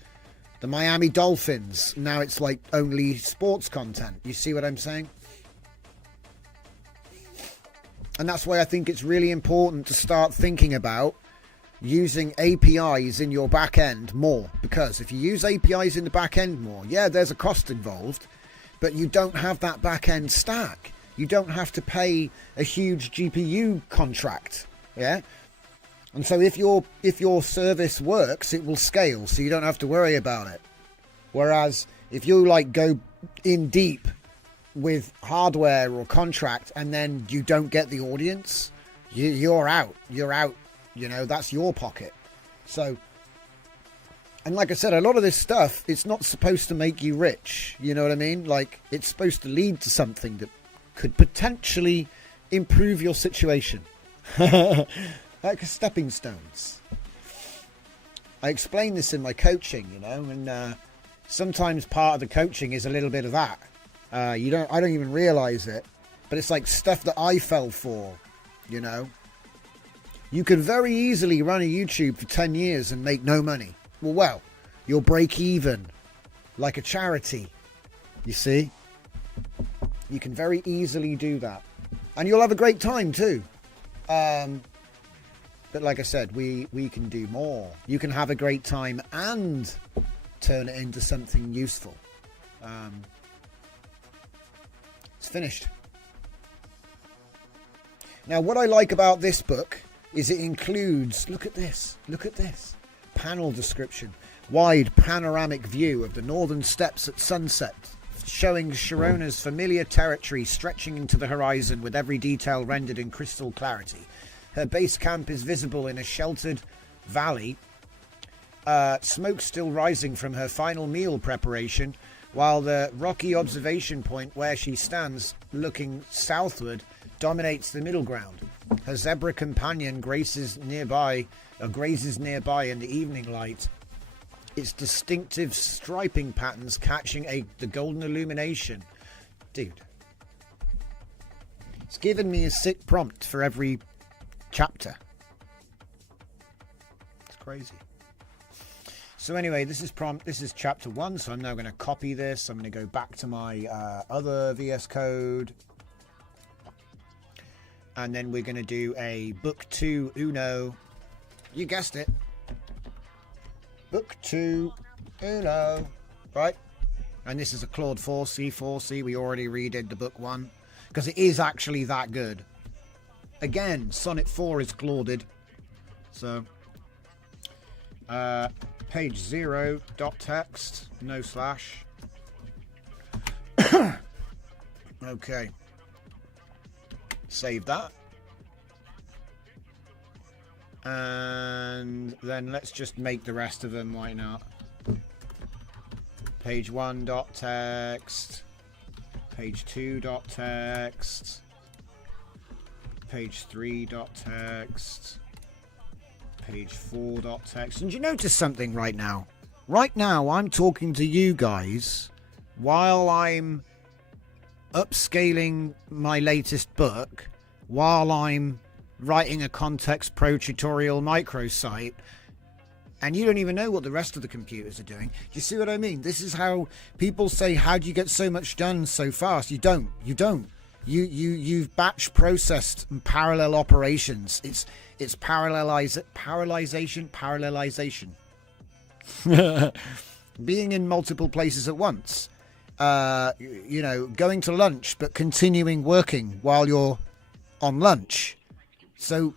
the Miami Dolphins. Now it's like only sports content. You see what I'm saying? And that's why I think it's really important to start thinking about using APIs in your back end more, because if you use APIs in the back end more, yeah, there's a cost involved, but you don't have that back end stack. You don't have to pay a huge GPU contract, yeah. And so if your service works, it will scale, so you don't have to worry about it. Whereas if you like go in deep with hardware or contract and then you don't get the audience, you're out. You know, that's your pocket. So, and like I said, a lot of this stuff, it's not supposed to make you rich. You know what I mean? Like, it's supposed to lead to something that could potentially improve your situation. Like stepping stones. I explain this in my coaching, you know, and sometimes part of the coaching is a little bit of that. I don't even realize it, but it's like stuff that I fell for, you know. You could very easily run a YouTube for 10 years and make no money. Well, you'll break even like a charity, you see. You can very easily do that. And you'll have a great time too. But like I said, we can do more. You can have a great time and turn it into something useful. It's finished. Now, what I like about this book is it includes, look at this, panel description, wide panoramic view of the northern steppes at sunset, showing Sharona's familiar territory stretching into the horizon with every detail rendered in crystal clarity. Her base camp is visible in a sheltered valley, smoke still rising from her final meal preparation, while the rocky observation point where she stands looking southward dominates the middle ground. Her zebra companion grazes nearby in the evening light, its distinctive striping patterns catching the golden illumination. Dude, it's given me a sick prompt for every chapter. It's crazy. So anyway, this is chapter 1, so I'm now going to copy this. I'm going to go back to my other VS Code. And then we're going to do a book 2 Uno. You guessed it. Book 2 Uno. Right? And this is a Claude 4C. 4C. We already redid the book 1. Because it is actually that good. Again, Sonnet 4 is Clauded. So, page 0, dot text, no slash. Okay. Save that. And then let's just make the rest of them, why not? Page 1 dot text. Page 2 dot text. Page 3 dot text. Page 4 dot text. And you notice something right now? Right now I'm talking to you guys while I'm upscaling my latest book while I'm writing a Context Pro tutorial microsite, and you don't even know what the rest of the computers are doing. Do you see what I mean? This is how people say, how do you get so much done so fast? You don't. You've batch processed and parallel operations. It's parallelization. Being in multiple places at once. Going to lunch but continuing working while you're on lunch. So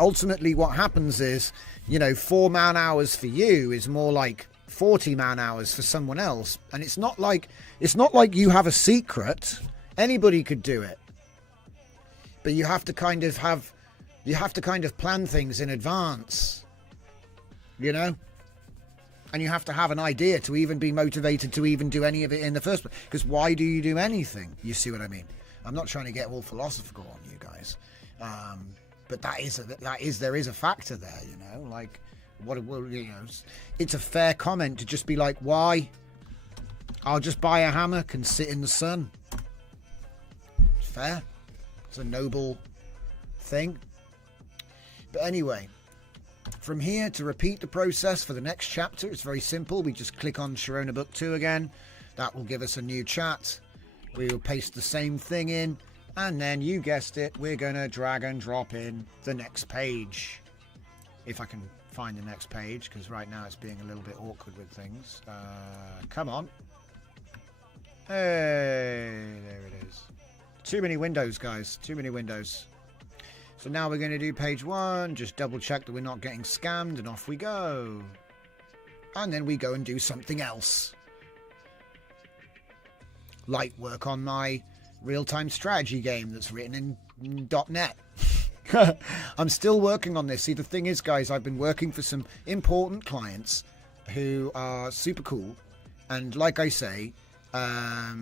ultimately what happens is, 4 man hours for you is more like 40 man hours for someone else. And it's not like you have a secret. Anybody could do it. But you have to kind of plan things in advance. And you have to have an idea to even be motivated to even do any of it in the first place. Because why do you do anything? You see what I mean? I'm not trying to get all philosophical on you guys. But there is a factor there, like it's a fair comment to just be like, why? I'll just buy a hammock and sit in the sun. It's fair. It's a noble thing. But anyway, from here to repeat the process for the next chapter, it's very simple. We just click on Sharona Book 2 again. That will give us a new chat. We will paste the same thing in. And then, you guessed it, we're going to drag and drop in the next page. If I can find the next page, because right now it's being a little bit awkward with things. Come on. Hey, there it is. Too many windows, guys. Too many windows. So now we're going to do page 1. Just double check that we're not getting scammed, and off we go. And then we go and do something else. Like work on my real-time strategy game that's written in .NET. I'm still working on this. See, the thing is, guys, I've been working for some important clients who are super cool. And like I say, I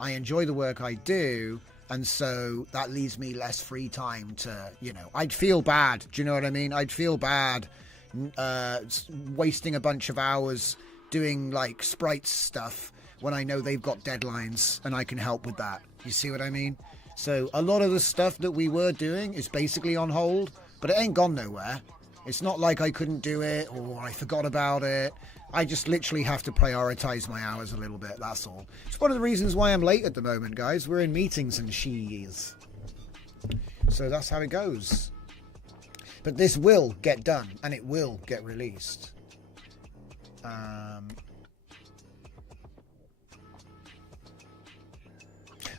enjoy the work I do. And so that leaves me less free time to, I'd feel bad. Do you know what I mean? I'd feel bad wasting a bunch of hours doing like sprites stuff when I know they've got deadlines and I can help with that. You see what I mean? So a lot of the stuff that we were doing is basically on hold, but it ain't gone nowhere. It's not like I couldn't do it or I forgot about it. I just literally have to prioritize my hours a little bit, that's all. It's one of the reasons why I'm late at the moment, guys. We're in meetings and she's. So that's how it goes. But this will get done and it will get released.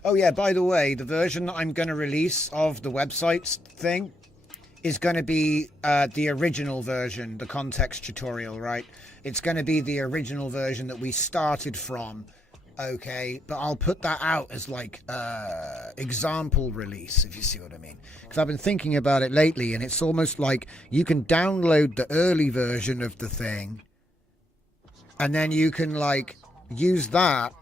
Oh yeah, by the way, the version that I'm going to release of the websites thing is going to be the original version, the context tutorial, right? It's going to be the original version that we started from, okay? But I'll put that out as like example release, if you see what I mean. Because I've been thinking about it lately, and it's almost like you can download the early version of the thing, and then you can like use that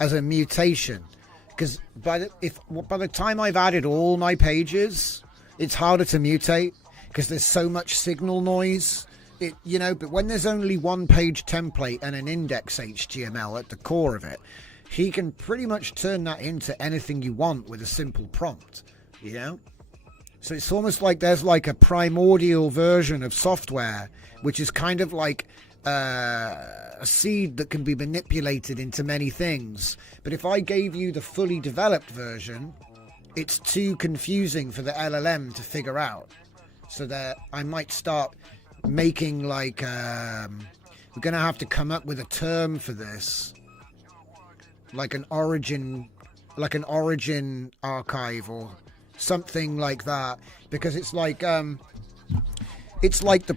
as a mutation. Because by the time I've added all my pages, it's harder to mutate because there's so much signal noise. But when there's only one page template and an index HTML at the core of it, he can pretty much turn that into anything you want with a simple prompt, So it's almost like there's like a primordial version of software, which is kind of like a seed that can be manipulated into many things. But if I gave you the fully developed version, it's too confusing for the LLM to figure out. So that I might start making like we're gonna have to come up with a term for this, like an origin archive or something like that, because it's like the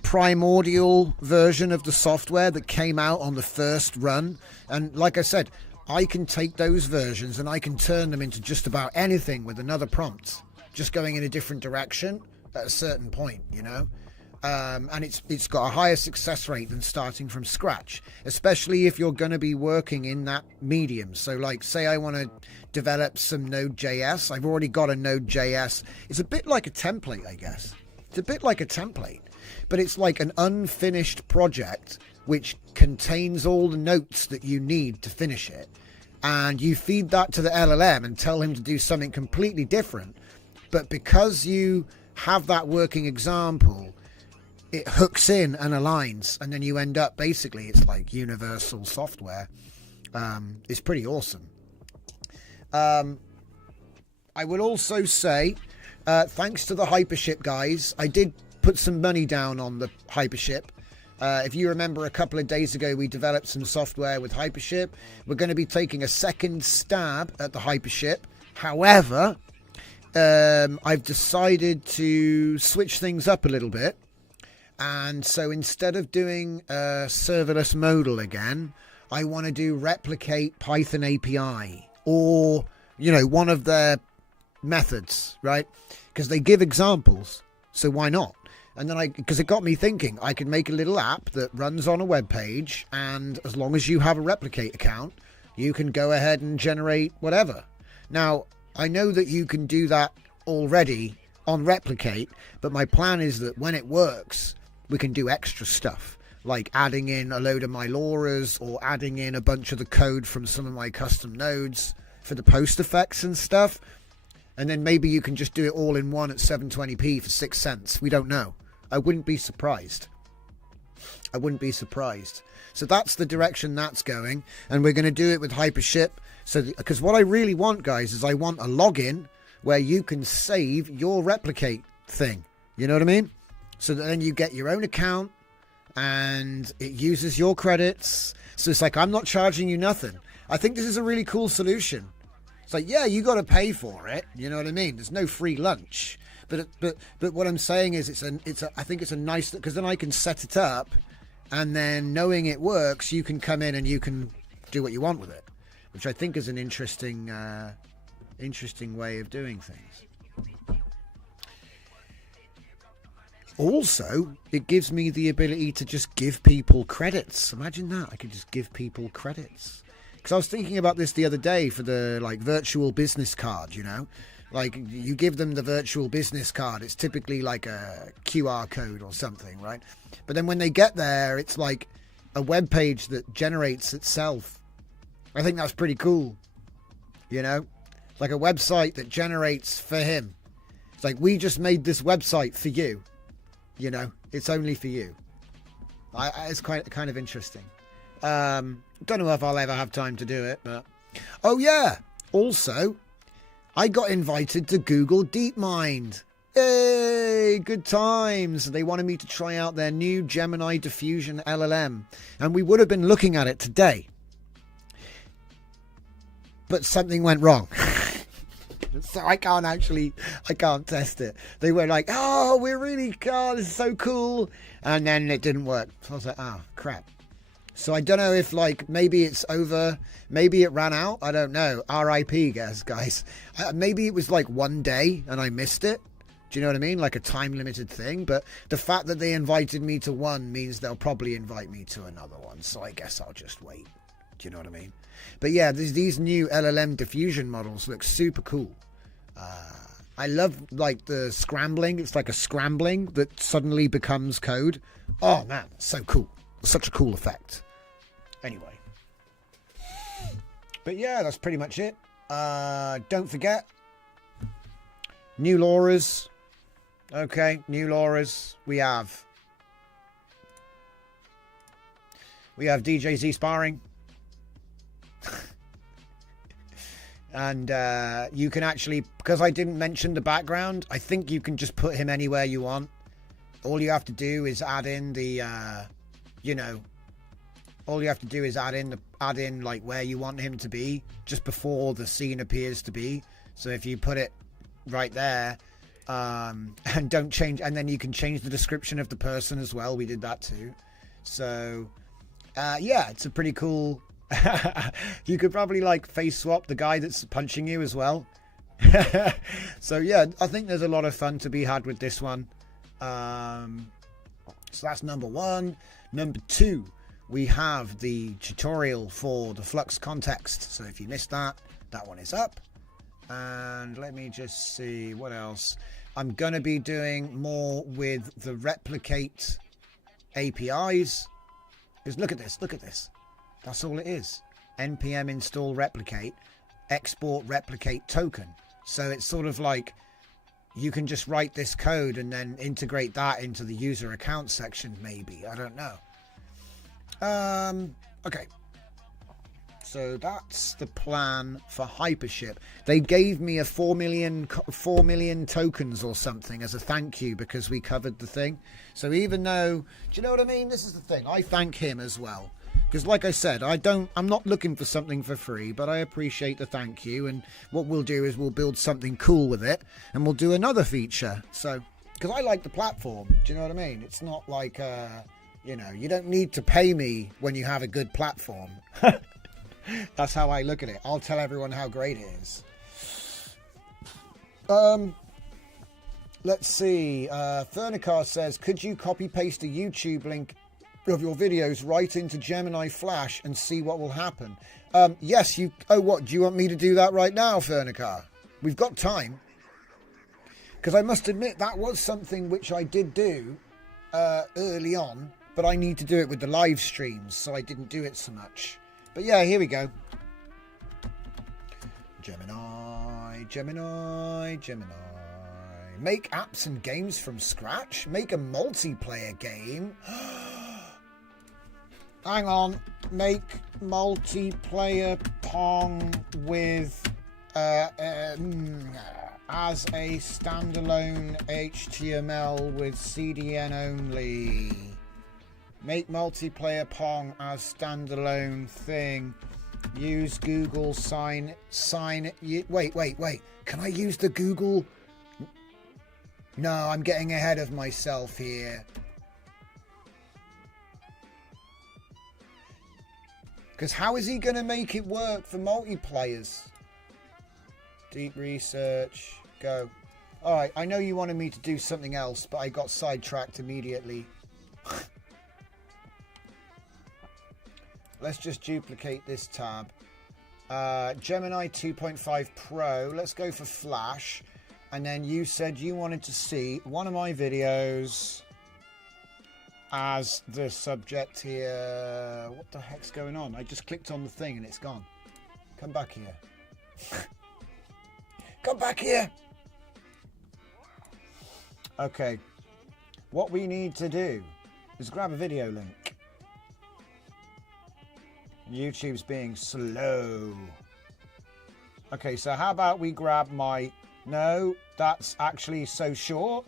primordial version of the software that came out on the first run. And like I said, I can take those versions and I can turn them into just about anything with another prompt, just going in a different direction at a certain point, and it's got a higher success rate than starting from scratch, especially if you're going to be working in that medium. So like, say I want to develop some Node.js. I've already got a Node.js. It's a bit like a template, I guess. It's a bit like a template, but it's like an unfinished project which contains all the notes that you need to finish it. and you feed that to the LLM and tell him to do something completely different. But because you have that working example, it hooks in and aligns, and then you end up basically, it's like universal software. It's pretty awesome. I will also say, thanks to the Hypership guys, I did put some money down on the Hypership. If you remember, a couple of days ago, we developed some software with Hypership. We're going to be taking a second stab at the Hypership. However, I've decided to switch things up a little bit. And so instead of doing a serverless modal again, I want to do replicate Python API, or, you know, one of their methods, right? Because they give examples, so why not? And then because it got me thinking, I could make a little app that runs on a web page, and as long as you have a replicate account, you can go ahead and generate whatever. Now, I know that you can do that already on replicate, but my plan is that when it works, we can do extra stuff, like adding in a load of my LoRa's, or adding in a bunch of the code from some of my custom nodes for the post effects and stuff. And then maybe you can just do it all in one at 720p for 6 cents. We don't know. I wouldn't be surprised. I wouldn't be surprised. So that's the direction that's going. And we're going to do it with Hypership. So, because what I really want, guys, is I want a login where you can save your replicate thing. You know what I mean? So that then you get your own account and it uses your credits. So it's like, I'm not charging you nothing. I think this is a really cool solution. It's like, yeah, you got to pay for it. You know what I mean? There's no free lunch. But what I'm saying is I think it's a nice, because then I can set it up, and then knowing it works, you can come in and you can do what you want with it, which I think is an interesting way of doing things. Also, it gives me the ability to just give people credits. Imagine that. I could just give people credits. Because I was thinking about this the other day for the like virtual business card, you know. Like, you give them the virtual business card. It's typically like a QR code or something, right? But then when they get there, it's like a web page that generates itself. I think that's pretty cool, you know? Like a website that generates for him. It's like, we just made this website for you. You know, it's only for you. It's kind of interesting. Don't know if I'll ever have time to do it, but... Oh, yeah. Also, I got invited to Google DeepMind. Hey, good times. They wanted me to try out their new Gemini Diffusion LLM. And we would have been looking at it today. But something went wrong. So I can't test it. They were like, oh, this is so cool. And then it didn't work. So I was like, oh, crap. So I don't know if, like, maybe it's over. Maybe it ran out. I don't know. RIP, guys. Maybe it was like one day and I missed it. Do you know what I mean? Like a time-limited thing. But the fact that they invited me to one means they'll probably invite me to another one. So I guess I'll just wait. Do you know what I mean? But yeah, these new LLM diffusion models look super cool. I love, like, the scrambling. It's like a scrambling that suddenly becomes code. Oh, man, so cool. Such a cool effect. Anyway. But yeah, that's pretty much it. Don't forget. New LoRa's. Okay, new LoRa's. We have DJ Z sparring. And you can actually, because I didn't mention the background, I think you can just put him anywhere you want. All you have to do is add in the, all you have to do is add in like where you want him to be just before the scene appears to be. So if you put it right there, and don't change, and then you can change the description of the person as well. We did that too. So yeah, it's a pretty cool. You could probably like face swap the guy that's punching you as well. So yeah, I think there's a lot of fun to be had with this one. So that's number one. Number two, we have the tutorial for the Flux context. So if you missed that, that one is up. And let me just see what else. I'm going to be doing more with the replicate APIs. Because look at this. That's all it is. npm install replicate, export replicate token. So it's sort of like you can just write this code and then integrate that into the user account section, maybe. I don't know. Okay. So that's the plan for Hypership. They gave me a 4 million tokens or something as a thank you because we covered the thing. So even though, do you know what I mean? This is the thing. I thank him as well. Because like I said, I'm not looking for something for free, but I appreciate the thank you. And what we'll do is we'll build something cool with it and we'll do another feature. So, because I like the platform. Do you know what I mean? It's not like, you know, you don't need to pay me when you have a good platform. That's how I look at it. I'll tell everyone how great it is. Let's see. Fernicar says, could you copy paste a YouTube link of your videos right into Gemini Flash and see what will happen? Yes, you... Oh, what? Do you want me to do that right now, Fernicar? We've got time. Because I must admit, that was something which I did do early on, but I need to do it with the live streams, so I didn't do it so much. But yeah, here we go. Gemini, Gemini, Gemini. Make apps and games from scratch? Make a multiplayer game? Hang on. Make multiplayer Pong with... as a standalone HTML with CDN only. Make multiplayer Pong as standalone thing. Use Google sign. Wait. Can I use the Google? No, I'm getting ahead of myself here. Because how is he going to make it work for multiplayers? Deep research. Go. Alright, I know you wanted me to do something else, but I got sidetracked immediately. Let's just duplicate this tab. Gemini 2.5 Pro. Let's go for Flash. And then you said you wanted to see one of my videos as the subject here. What the heck's going on? I just clicked on the thing and it's gone. Come back here. Come back here. Okay. What we need to do is grab a video link. YouTube's being slow. Okay, so how about we grab my... No, that's actually so short.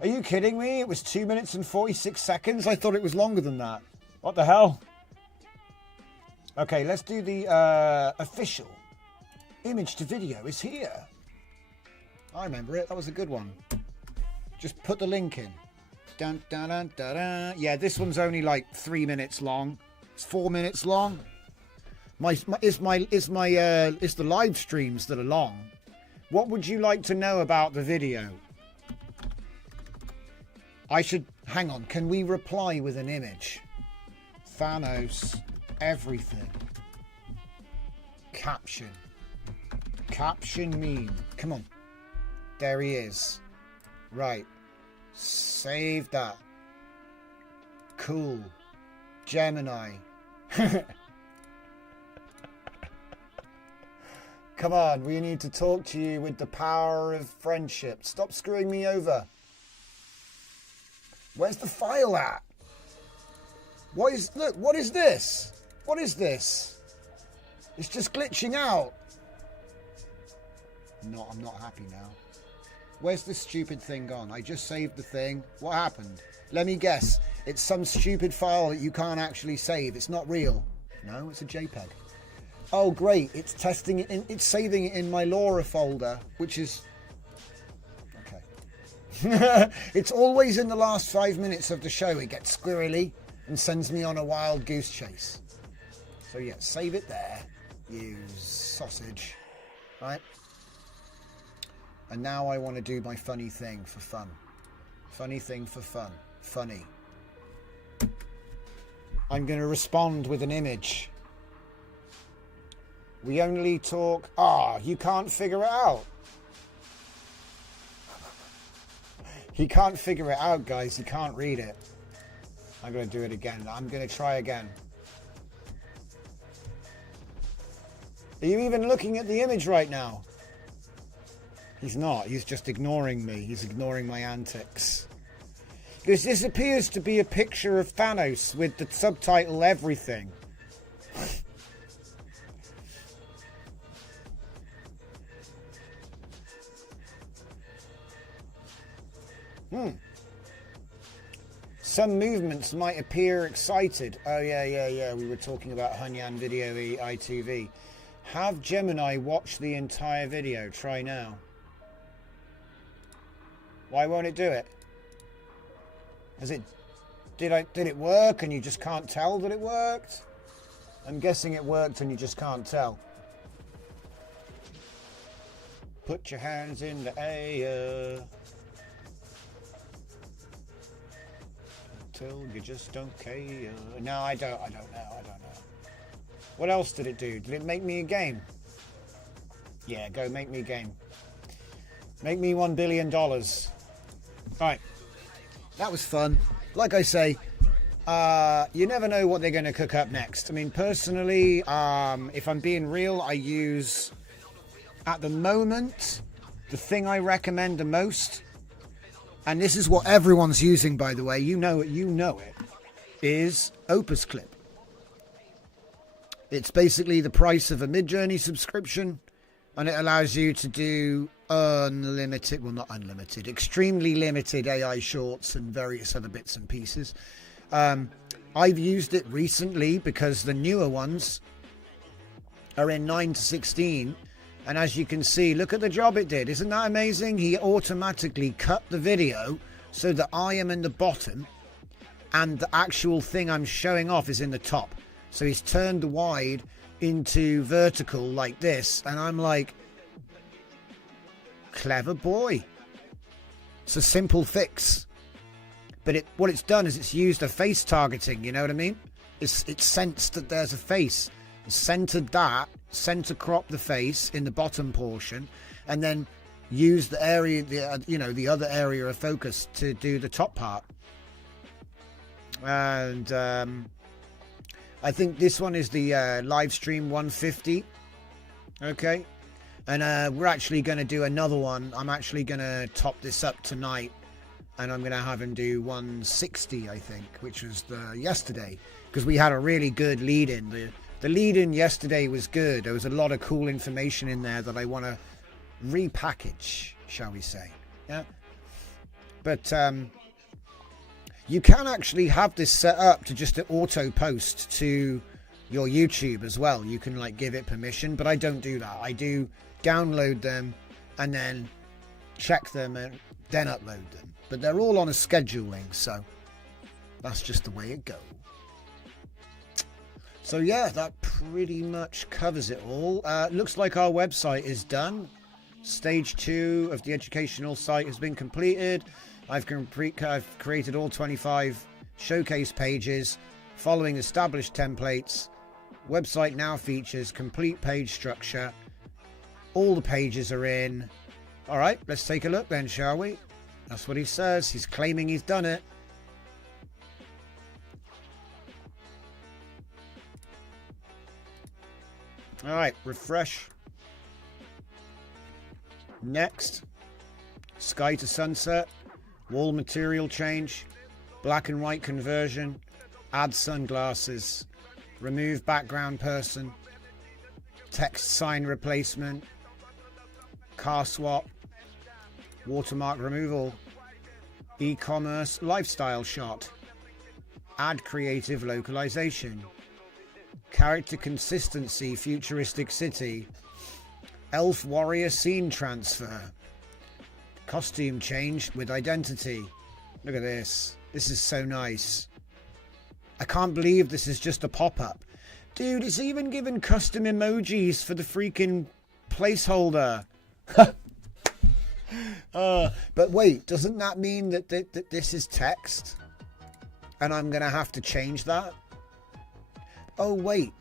Are you kidding me? It was 2 minutes and 46 seconds. I thought it was longer than that. What the hell? Okay, let's do the official image to video is here. I remember it. That was a good one. Just put the link in. Dun, dun, dun, dun, dun. Yeah, this one's only like 3 minutes long. It's 4 minutes long. It's the live streams that are long. What would you like to know about the video? I should... Hang on. Can we reply with an image? Thanos. Everything. Caption. Caption meme. Come on. There he is. Right. Save that. Cool. Gemini. Come on, we need to talk to you with the power of friendship. Stop screwing me over. Where's the file at? What is... Look, what is this? What is this? It's just glitching out. No, I'm not happy now. Where's this stupid thing gone? I just saved the thing. What happened? Let me guess. It's some stupid file that you can't actually save. It's not real. No, it's a JPEG. Oh, great. It's testing it. It's saving it in my LoRa folder, which is... Okay. It's always in the last 5 minutes of the show. It gets squirrely and sends me on a wild goose chase. So, yeah, save it there. You sausage. Right? And now I want to do my funny thing for fun. Funny thing for fun. Funny. I'm going to respond with an image. We only talk... you can't figure it out. He can't figure it out, guys. He can't read it. I'm going to do it again. I'm going to try again. Are you even looking at the image right now? He's not. He's just ignoring me. He's ignoring my antics. Because this appears to be a picture of Thanos with the subtitle everything. Some movements might appear excited. Oh, yeah. We were talking about Hunyan Video ITV. Have Gemini watch the entire video. Try now. Why won't it do it? Did it work and you just can't tell that it worked? I'm guessing it worked and you just can't tell. Put your hands in the air. Till you just don't care. No, I don't know. What else did it do? Did it make me a game? Yeah, go make me a game. Make me $1 billion. Right. That was fun. Like I say, you never know what they're going to cook up next. I mean, personally, if I'm being real, I use, at the moment, the thing I recommend the most, and this is what everyone's using, by the way, you know it, is Opus Clip. It's basically the price of a Midjourney subscription, and it allows you to do unlimited, well, not unlimited, extremely limited AI shorts and various other bits and pieces. I've used it recently because the newer ones are in 9:16, and as you can see, look at the job it did. Isn't that amazing? He automatically cut the video so that I am in the bottom and the actual thing I'm showing off is in the top. So he's turned the wide into vertical like this, and I'm like, clever boy. It's a simple fix, but what it's done is it's used a face targeting, you know what I mean? It's sensed that there's a face, it's centered that, center crop the face in the bottom portion, and then use the area, the other area of focus to do the top part. And I think this one is the live stream 150. Okay. And we're actually going to do another one. I'm actually going to top this up tonight. And I'm going to have him do 160, I think, which was yesterday. Because we had a really good lead-in. The lead-in yesterday was good. There was a lot of cool information in there that I want to repackage, shall we say. Yeah. But you can actually have this set up to just auto post to your YouTube as well. You can like give it permission, but I don't do that. I do download them and then check them and then upload them. But they're all on a scheduling, so that's just the way it goes. So yeah, that pretty much covers it all. Looks like our website is done. Stage 2 of the educational site has been completed. I've created all 25 showcase pages following established templates. Website now features complete page structure. All the pages are in. All right, let's take a look then, shall we? That's what he says. He's claiming he's done it. All right, refresh. Next. Sky to sunset. Wall material change. Black and white conversion. Add sunglasses. Remove background person. Text sign replacement. Car swap. Watermark removal. E-commerce lifestyle shot. Add creative localization. Character consistency futuristic city. Elf warrior scene transfer. Costume change with identity. Look at this. This is so nice. I can't believe this is just a pop-up. Dude, it's even given custom emojis for the freaking placeholder. But wait, doesn't that mean that this is text? And I'm going to have to change that? Oh, wait.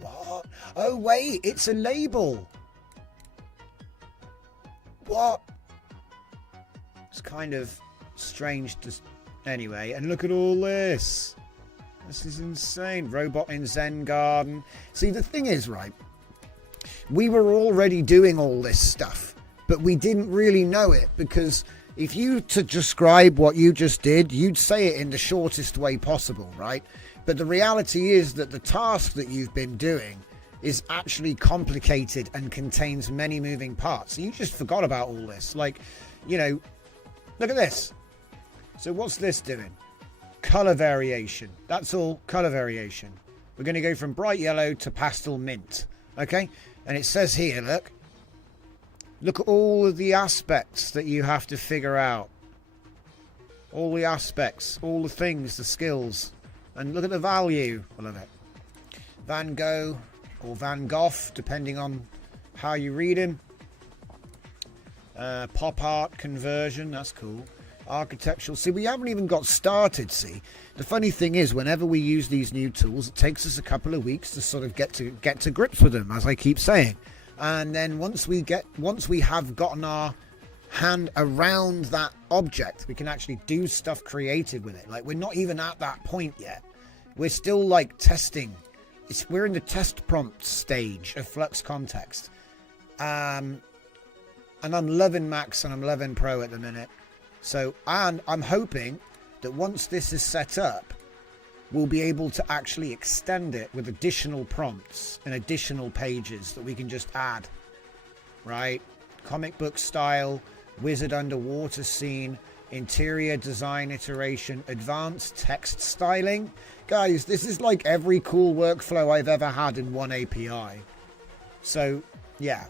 What? Oh, wait, it's a label. What? It's kind of strange to... Anyway, and look at all this. This is insane. Robot in Zen Garden. See, the thing is, right, We were already doing all this stuff, but we didn't really know it, because if you to describe what you just did, you'd say it in the shortest way possible, right? But the reality is that the task that you've been doing is actually complicated and contains many moving parts. You just forgot about all this. Like, you know, look at this. So what's this doing? Color variation. That's all, color variation. We're going to go from bright yellow to pastel mint. Okay? And it says here, look at all of the aspects that you have to figure out. All the aspects, all the things, the skills. And look at the value. I love it. Van Gogh or Van Gogh, depending on how you read him. Pop art conversion, that's cool. Architectural. See, we haven't even got started. See, the funny thing is, whenever we use these new tools, it takes us a couple of weeks to sort of get to grips with them, as I keep saying. And then once we have gotten our hand around that object, we can actually do stuff creative with it. Like, we're not even at that point yet. We're still like testing. We're in the test prompt stage of Flux Context. And I'm loving Max and I'm loving Pro at the minute. So, and I'm hoping that once this is set up, we'll be able to actually extend it with additional prompts and additional pages that we can just add, right? Comic book style, wizard underwater scene, interior design iteration, advanced text styling. Guys, this is like every cool workflow I've ever had in one API. So, yeah.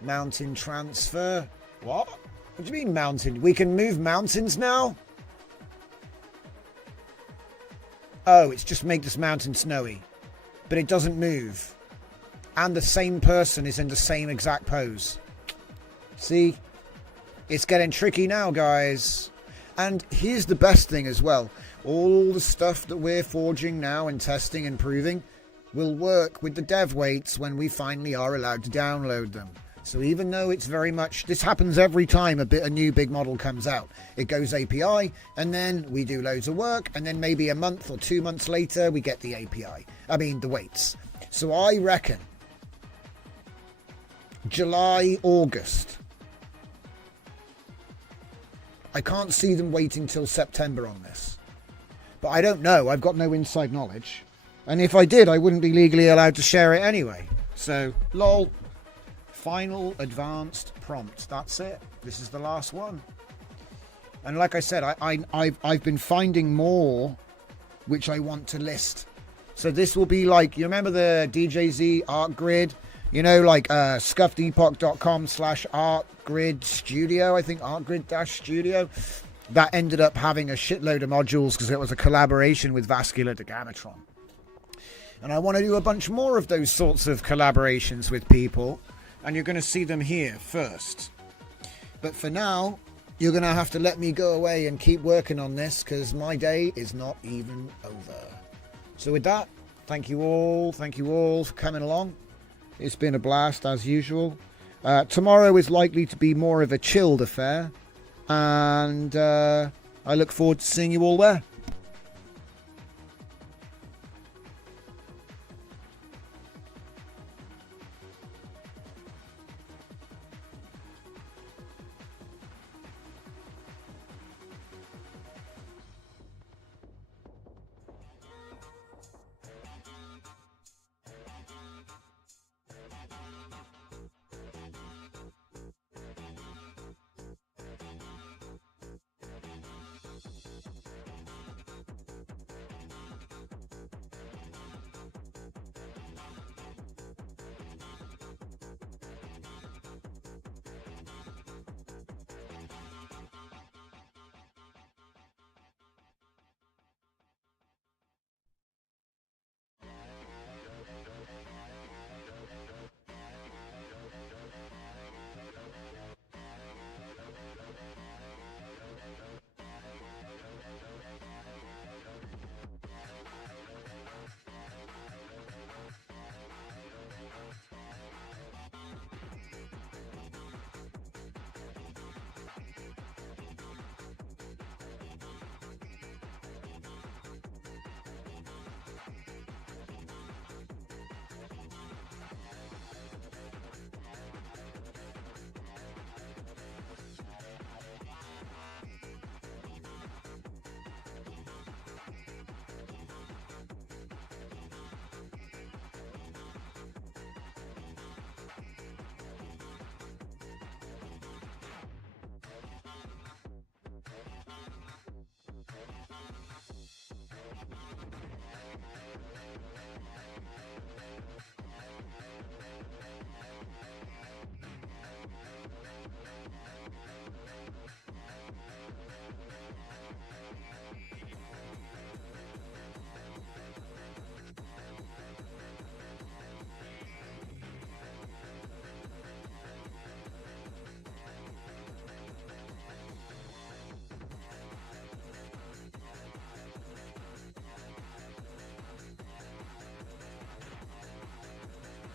Mountain transfer. What? What do you mean mountain? We can move mountains now? Oh, it's just make this mountain snowy. But it doesn't move. And the same person is in the same exact pose. See? It's getting tricky now, guys. And here's the best thing as well. All the stuff that we're forging now and testing and proving will work with the dev weights when we finally are allowed to download them. So even though it's very much, this happens every time a new big model comes out. It goes API, and then we do loads of work, and then maybe a month or 2 months later, we get the API. I mean, the weights. So I reckon July, August. I can't see them waiting till September on this. But I don't know. I've got no inside knowledge. And if I did, I wouldn't be legally allowed to share it anyway. So, lol. Final advanced prompt. That's it. This is the last one. And like I said, I've been finding more which I want to list. So this will be like, you remember the DJZ art grid? You know, like scuffedepoch.com/artgrid studio. I think artgrid-studio. That ended up having a shitload of modules because it was a collaboration with Vascular de Gamatron. And I want to do a bunch more of those sorts of collaborations with people. And you're going to see them here first. But for now, you're going to have to let me go away and keep working on this because my day is not even over. So with that, thank you all for coming along. It's been a blast as usual. Tomorrow is likely to be more of a chilled affair. And I look forward to seeing you all there.